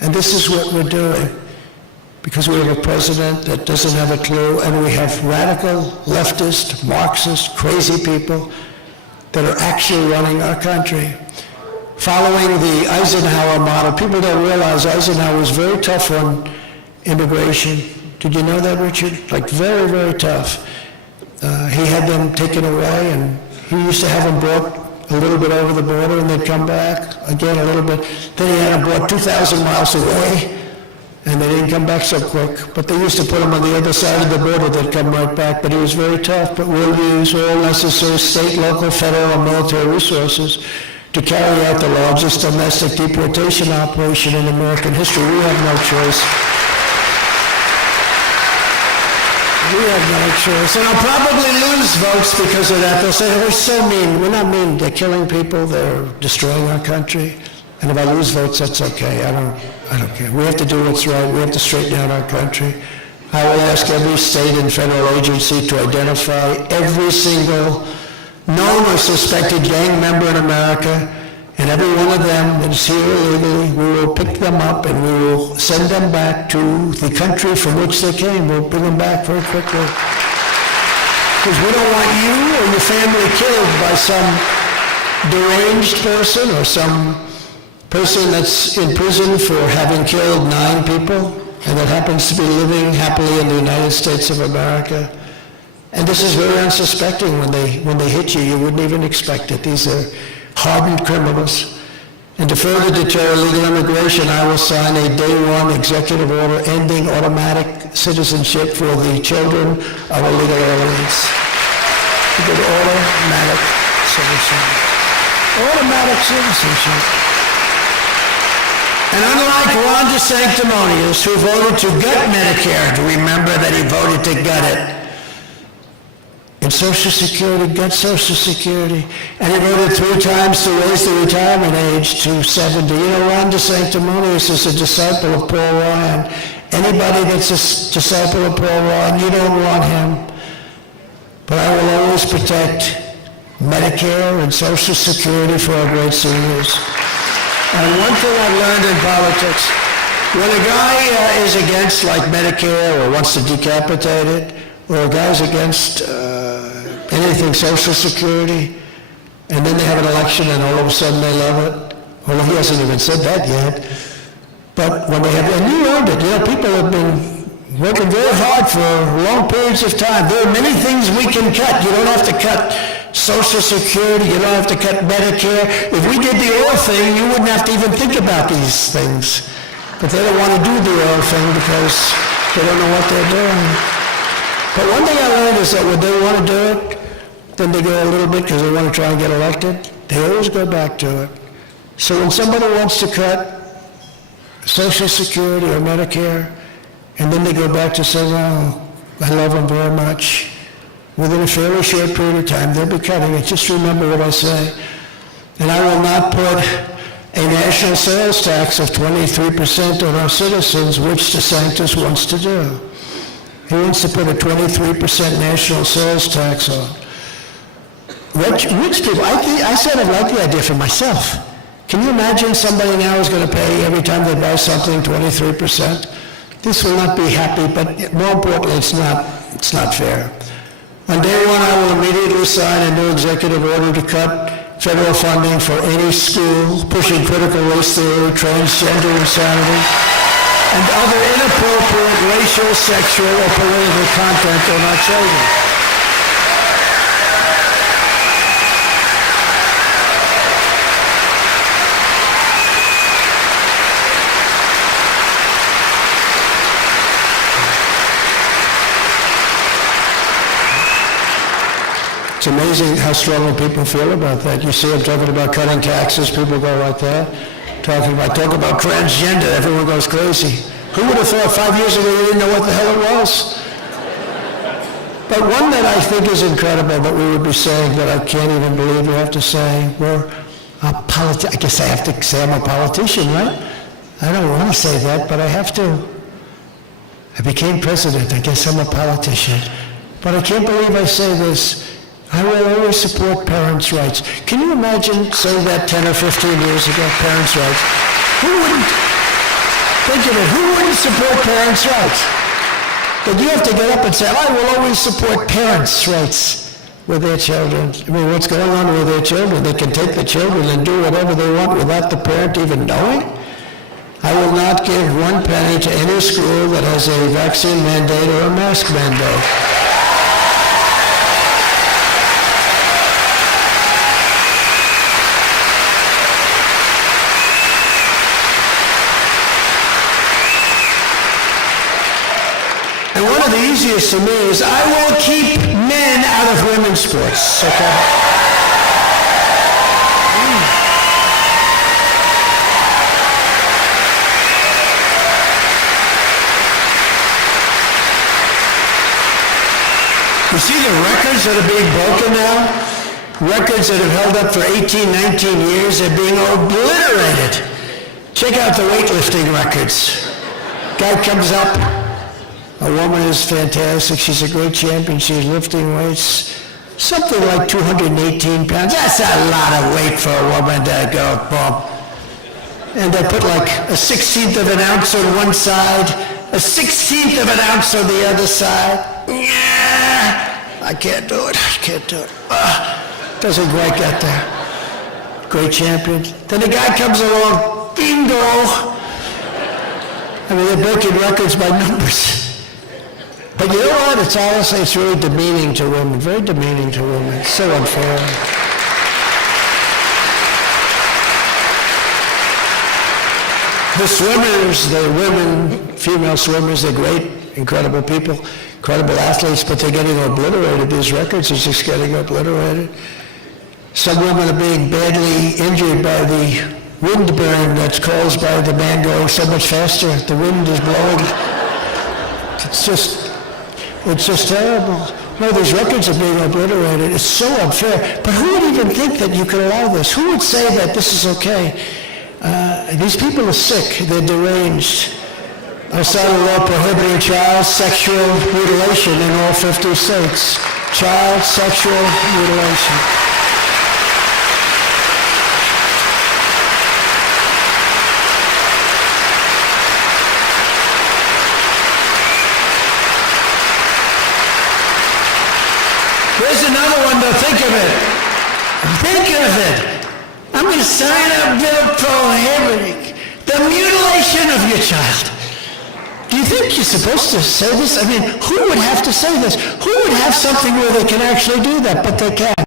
And this is what we're doing. Because we have a president that doesn't have a clue, and we have radical, leftist, Marxist, crazy people that are actually running our country. Following the Eisenhower model, people don't realize Eisenhower was very tough on immigration. Did you know that, Richard? Like very, very tough. He had them taken away, and he used to have them brought a little bit over the border, and they'd come back again a little bit. Then he had them brought 2,000 miles away. and they didn't come back so quick. But they used to put him on the other side of the border, they'd come right back. But he was very tough. But we'll use all necessary state, local, federal, and military resources to carry out the largest domestic deportation operation in American history. We have no choice. We have no choice. And I'll probably lose votes because of that. They'll say, oh, we're so mean. We're not mean. They're killing people. They're destroying our country. And if I lose votes, that's okay. I don't care. We have to do what's right. We have to straighten out our country. I will ask every state and federal agency to identify every single known or suspected gang member in America, and every one of them that is here illegally, we will pick them up and we will send them back to the country from which they came. We'll bring them back very quickly. Because we don't want you or your family killed by some deranged person or some person that's in prison for having killed 9 people and that happens to be living happily in the United States of America. And this is very unsuspecting. When they hit you, you wouldn't even expect it. These are hardened criminals. And to further deter illegal immigration, I will sign a day one executive order ending automatic citizenship for the children of illegal aliens. Automatic citizenship. Automatic citizenship. And unlike Ron DeSanctimonious, who voted to gut Medicare, to remember that he voted to gut it, and Social Security, gut Social Security, and he voted 3 times to raise the retirement age to 70. You know, Ron DeSanctimonious is a disciple of Paul Ryan. Anybody that's a disciple of Paul Ryan, you don't want him. But I will always protect Medicare and Social Security for our great seniors. And one thing I've learned in politics, when a guy is against like Medicare or wants to decapitate it, or a guy's against anything Social Security, and then they have an election and all of a sudden they love it. Well, he hasn't even said that yet. But when they have, and you earned it, you know, people have been working very hard for long periods of time. There are many things we can cut. You don't have to cut Social Security, you don't have to cut Medicare. If we did the oil thing, you wouldn't have to even think about these things. But they don't want to do the oil thing because they don't know what they're doing. But one thing I learned is that when they want to do it, then they go a little bit because they want to try and get elected. They always go back to it. So when somebody wants to cut Social Security or Medicare, and then they go back to say, well, I love them very much, within a fairly short period of time, they'll be cutting it. Just remember what I say. And I will not put a national sales tax of 23% on our citizens, which DeSantis wants to do. He wants to put a 23% national sales tax on. Rich people, I sort of like the idea for myself. Can you imagine somebody now is going to pay every time they buy something 23%? This will not be happy, but more importantly, it's not fair. On day one, I will immediately sign a new executive order to cut federal funding for any school pushing critical race theory, transgender insanity, and other inappropriate racial, sexual, or political content on our children. It's amazing how strongly people feel about that. You see, I'm talking about cutting taxes, people go like that. Talk about transgender, everyone goes crazy. Who would have thought 5 years ago you didn't know what the hell it was? But one that I think is incredible that we would be saying that I can't even believe we have to say, I guess I have to say I'm a politician, right? I don't want to say that, but I have to. I became president, I guess I'm a politician. But I can't believe I say this. I will always support parents' rights. Can you imagine saying that 10 or 15 years ago, parents' rights? Who wouldn't? Think of it, who wouldn't support parents' rights? But you have to get up and say, I will always support parents' rights with their children. I mean, what's going on with their children? They can take the children and do whatever they want without the parent even knowing? I will not give 1 penny to any school that has a vaccine mandate or a mask mandate. easiest to me is I will keep men out of women's sports, okay? You see the records that are being broken now? Records that have held up for 18, 19 years are being obliterated. Check out the weightlifting records. Guy comes up, a woman is fantastic, she's a great champion, she's lifting weights, something like 218 pounds. That's a lot of weight for a woman to go bump. And they put like a 16th of an ounce on one side, a 16th of an ounce on the other side. Yeah, I can't do it, doesn't quite get there. Great champion. Then the guy comes along, bingo. I mean, they're breaking records by numbers. But you know what? It's honestly, it's really demeaning to women, very demeaning to women. It's so unfair. The swimmers, the women, female swimmers, they're great, incredible people, incredible athletes, but they're getting obliterated. These records are just getting obliterated. Some women are being badly injured by the wind burn that's caused by the man going so much faster. The wind is blowing. It's just terrible. No, these records are being obliterated. It's so unfair. But who would even think that you could allow this? Who would say that this is okay? These people are sick. They're deranged. I saw a law prohibiting child sexual mutilation in all 50 states. Child sexual mutilation. Here's another one, though. Think of it. Think of it. I'm going to sign a bill prohibiting the mutilation of your child. Do you think you're supposed to say this? I mean, who would have to say this? Who would have something where they can actually do that, but they can't?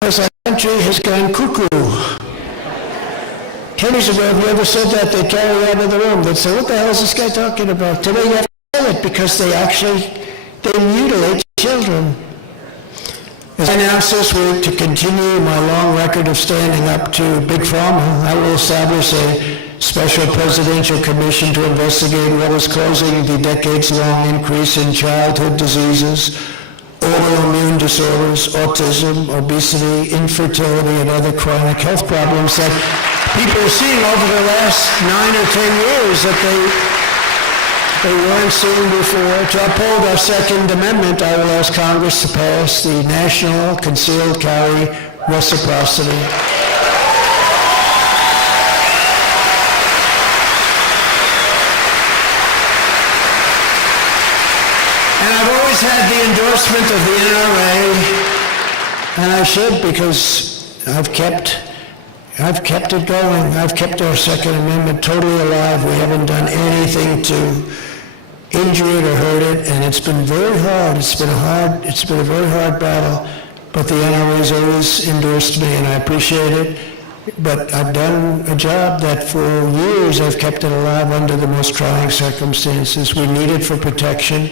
Because our country has gone cuckoo. 10 years ago, if you ever said that, they'd carry you out of the room. They'd say, what the hell is this guy talking about? Today you have to say it because they mutilate children. As I announced this week, to continue my long record of standing up to Big Pharma, I will establish a special presidential commission to investigate what is causing the decades-long increase in childhood diseases, autoimmune disorders, autism, obesity, infertility, and other chronic health problems that people are seeing over the last 9 or 10 years that they weren't seeing before. To uphold our Second Amendment, I will ask Congress to pass the National Concealed Carry Reciprocity. And I've always had the endorsement of the NRA, and I should, because I've kept it going. I've kept our Second Amendment totally alive. We haven't done anything to injure it or hurt it, and it's been very hard. It's been a very hard battle, but the NRA's always endorsed me, and I appreciate it. But I've done a job that for years I've kept it alive under the most trying circumstances. We need it for protection.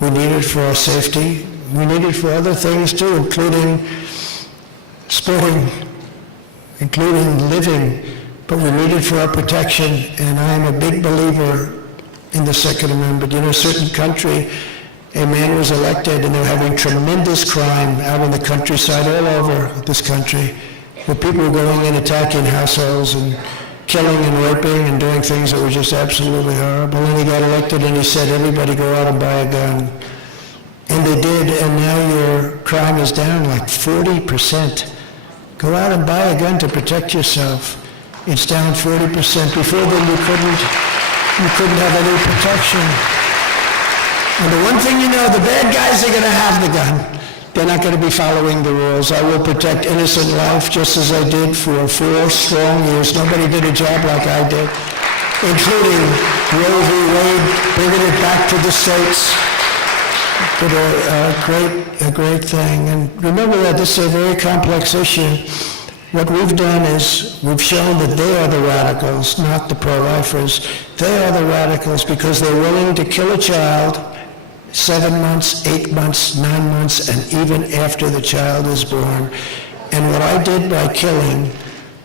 We need it for our safety. We need it for other things too, including sporting, including living, but we need it for our protection, and I am a big believer in the Second Amendment. You know, a certain country, a man was elected, and they're having tremendous crime out in the countryside all over this country, where people were going in, attacking households, and killing and raping and doing things that were just absolutely horrible. And he got elected, and he said, everybody go out and buy a gun. And they did, and now your crime is down like 40%. Go out and buy a gun to protect yourself. It's down 40%. Before then, you couldn't have any protection. And the one thing you know, the bad guys are going to have the gun. They're not going to be following the rules. I will protect innocent life just as I did for 4 strong years. Nobody did a job like I did, including Roe v. Wade, bringing it back to the states. Did a great thing. And remember that this is a very complex issue. What we've done is we've shown that they are the radicals, not the pro-lifers. They are the radicals because they're willing to kill a child 7 months, 8 months, 9 months, and even after the child is born. And what I did by killing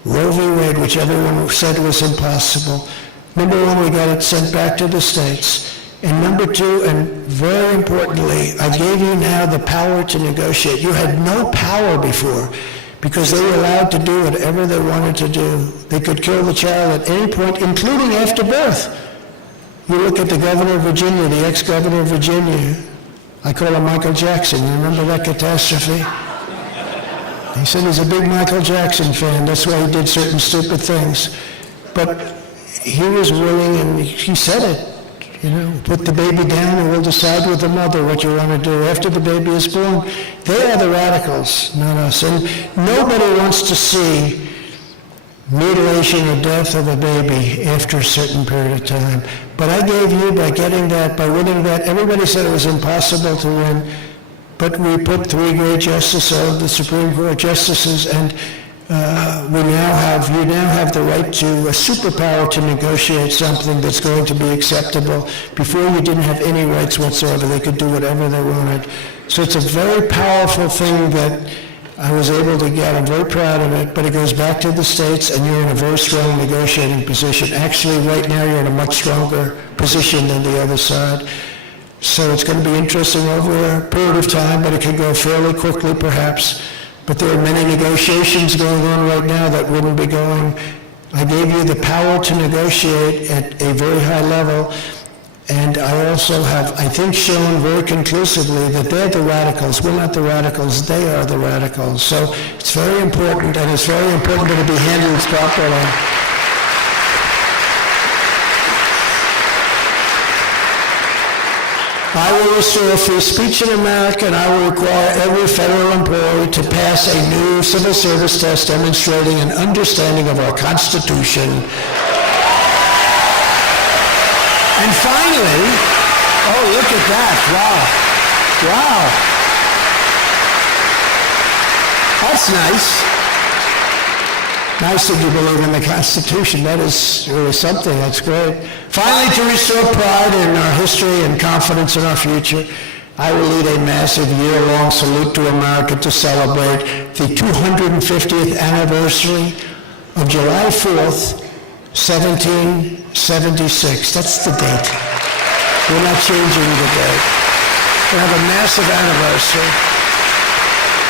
Roe v. Wade, which everyone said was impossible, number one, we got it sent back to the states. And number two, and very importantly, I gave you now the power to negotiate. You had no power before because they were allowed to do whatever they wanted to do. They could kill the child at any point, including after birth. You look at the governor of Virginia, the ex-governor of Virginia. I call him Michael Jackson. You remember that catastrophe? He said he's a big Michael Jackson fan. That's why he did certain stupid things. But he was willing, and he said it. Put the baby down and we'll decide with the mother what you want to do after the baby is born. They are the radicals, not us. And nobody wants to see mutilation or death of a baby after a certain period of time. But I gave you, by getting that, by winning that, everybody said it was impossible to win, but we put 3 great justices of the Supreme Court justices, and you now have the right to a superpower to negotiate something that's going to be acceptable. Before, you didn't have any rights whatsoever. They could do whatever they wanted. So it's a very powerful thing that I was able to get. I'm very proud of it, but it goes back to the states, and you're in a very strong negotiating position. Actually, right now, you're in a much stronger position than the other side. So it's going to be interesting over a period of time, but it could go fairly quickly, perhaps. But there are many negotiations going on right now that wouldn't be going. I gave you the power to negotiate at a very high level, and I also have, I think, shown very conclusively that they're the radicals. We're not the radicals, they are the radicals. So it's very important, and it's very important that it be handled properly. I will restore free speech in America, and I will require every federal employee to pass a new civil service test demonstrating an understanding of our Constitution. And finally, oh, look at that, wow. That's nice. Nice that you believe in the Constitution. That is really something. That's great. Finally, to restore pride in our history and confidence in our future, I will lead a massive year-long salute to America to celebrate the 250th anniversary of July 4th, 1776. That's the date. We're not changing the date. We have a massive anniversary.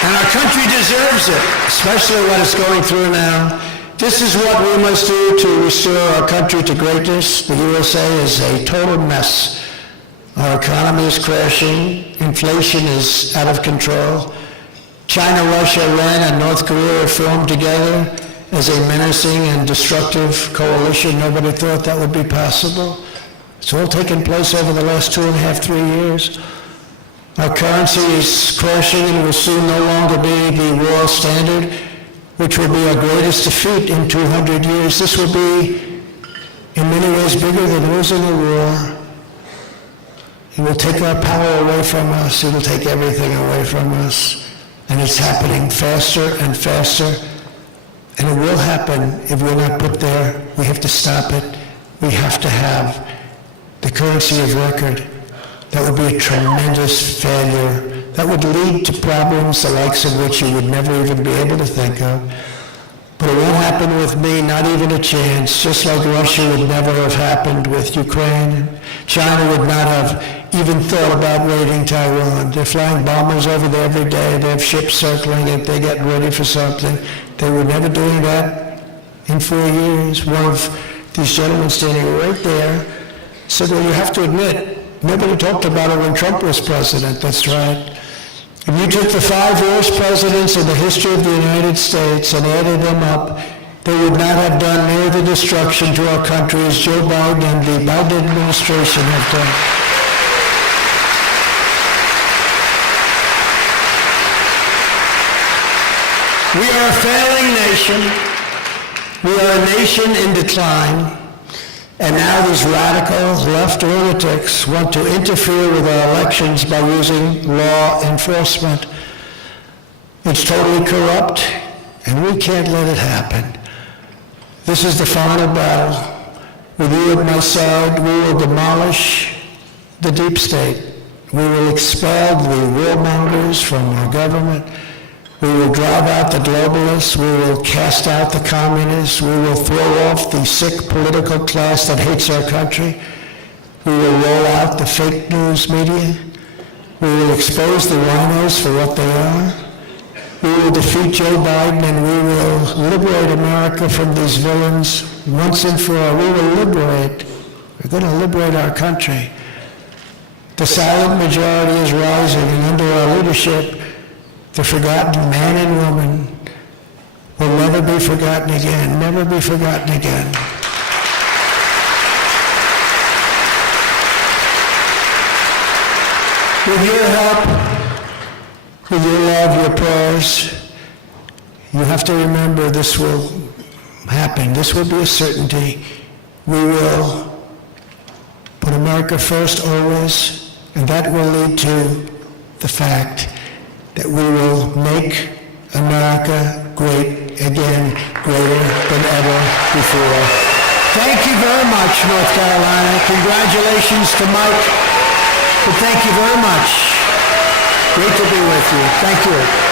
And our country deserves it, especially what it's going through now. This is what we must do to restore our country to greatness. The USA is a total mess. Our economy is crashing. Inflation is out of control. China, Russia, Iran, and North Korea are formed together as a menacing and destructive coalition. Nobody thought that would be possible. It's all taken place over the last 2.5, 3 years. Our currency is crashing and will soon no longer be the world standard, which will be our greatest defeat in 200 years. This will be, in many ways, bigger than losing a war. It will take our power away from us. It will take everything away from us. And it's happening faster and faster. And it will happen if we're not put there. We have to stop it. We have to have the currency of record. That would be a tremendous failure. That would lead to problems the likes of which you would never even be able to think of. But it won't happen with me, not even a chance, just like Russia would never have happened with Ukraine. China would not have even thought about raiding Taiwan. They're flying bombers over there every day. They have ships circling it. They're getting ready for something. They were never doing that in 4 years. One of these gentlemen standing right there said, well, you have to admit, nobody talked about it when Trump was president. That's right. If you took the 5 worst presidents in the history of the United States and added them up, they would not have done near the destruction to our country as Joe Biden and the Biden administration have done. We are a failing nation. We are a nation in decline. And now these radical left lunatics want to interfere with our elections by using law enforcement. It's totally corrupt, and we can't let it happen. This is the final battle. With you at my side, we will demolish the deep state. We will expel the warmongers from our government. We will drive out the globalists. We will cast out the communists. We will throw off the sick political class that hates our country. We will roll out the fake news media. We will expose the rhinos for what they are. We will defeat Joe Biden, and we will liberate America from these villains once and for all. We will liberate. We're going to liberate our country. The silent majority is rising, and under our leadership, the forgotten man and woman will never be forgotten again, never be forgotten again. With your help, with your love, your prayers, you have to remember this will happen. This will be a certainty. We will put America first always, and that will lead to the fact that we will make America great again, greater than ever before. Thank you very much, North Carolina. Congratulations to Mike. But thank you very much. Great to be with you. Thank you.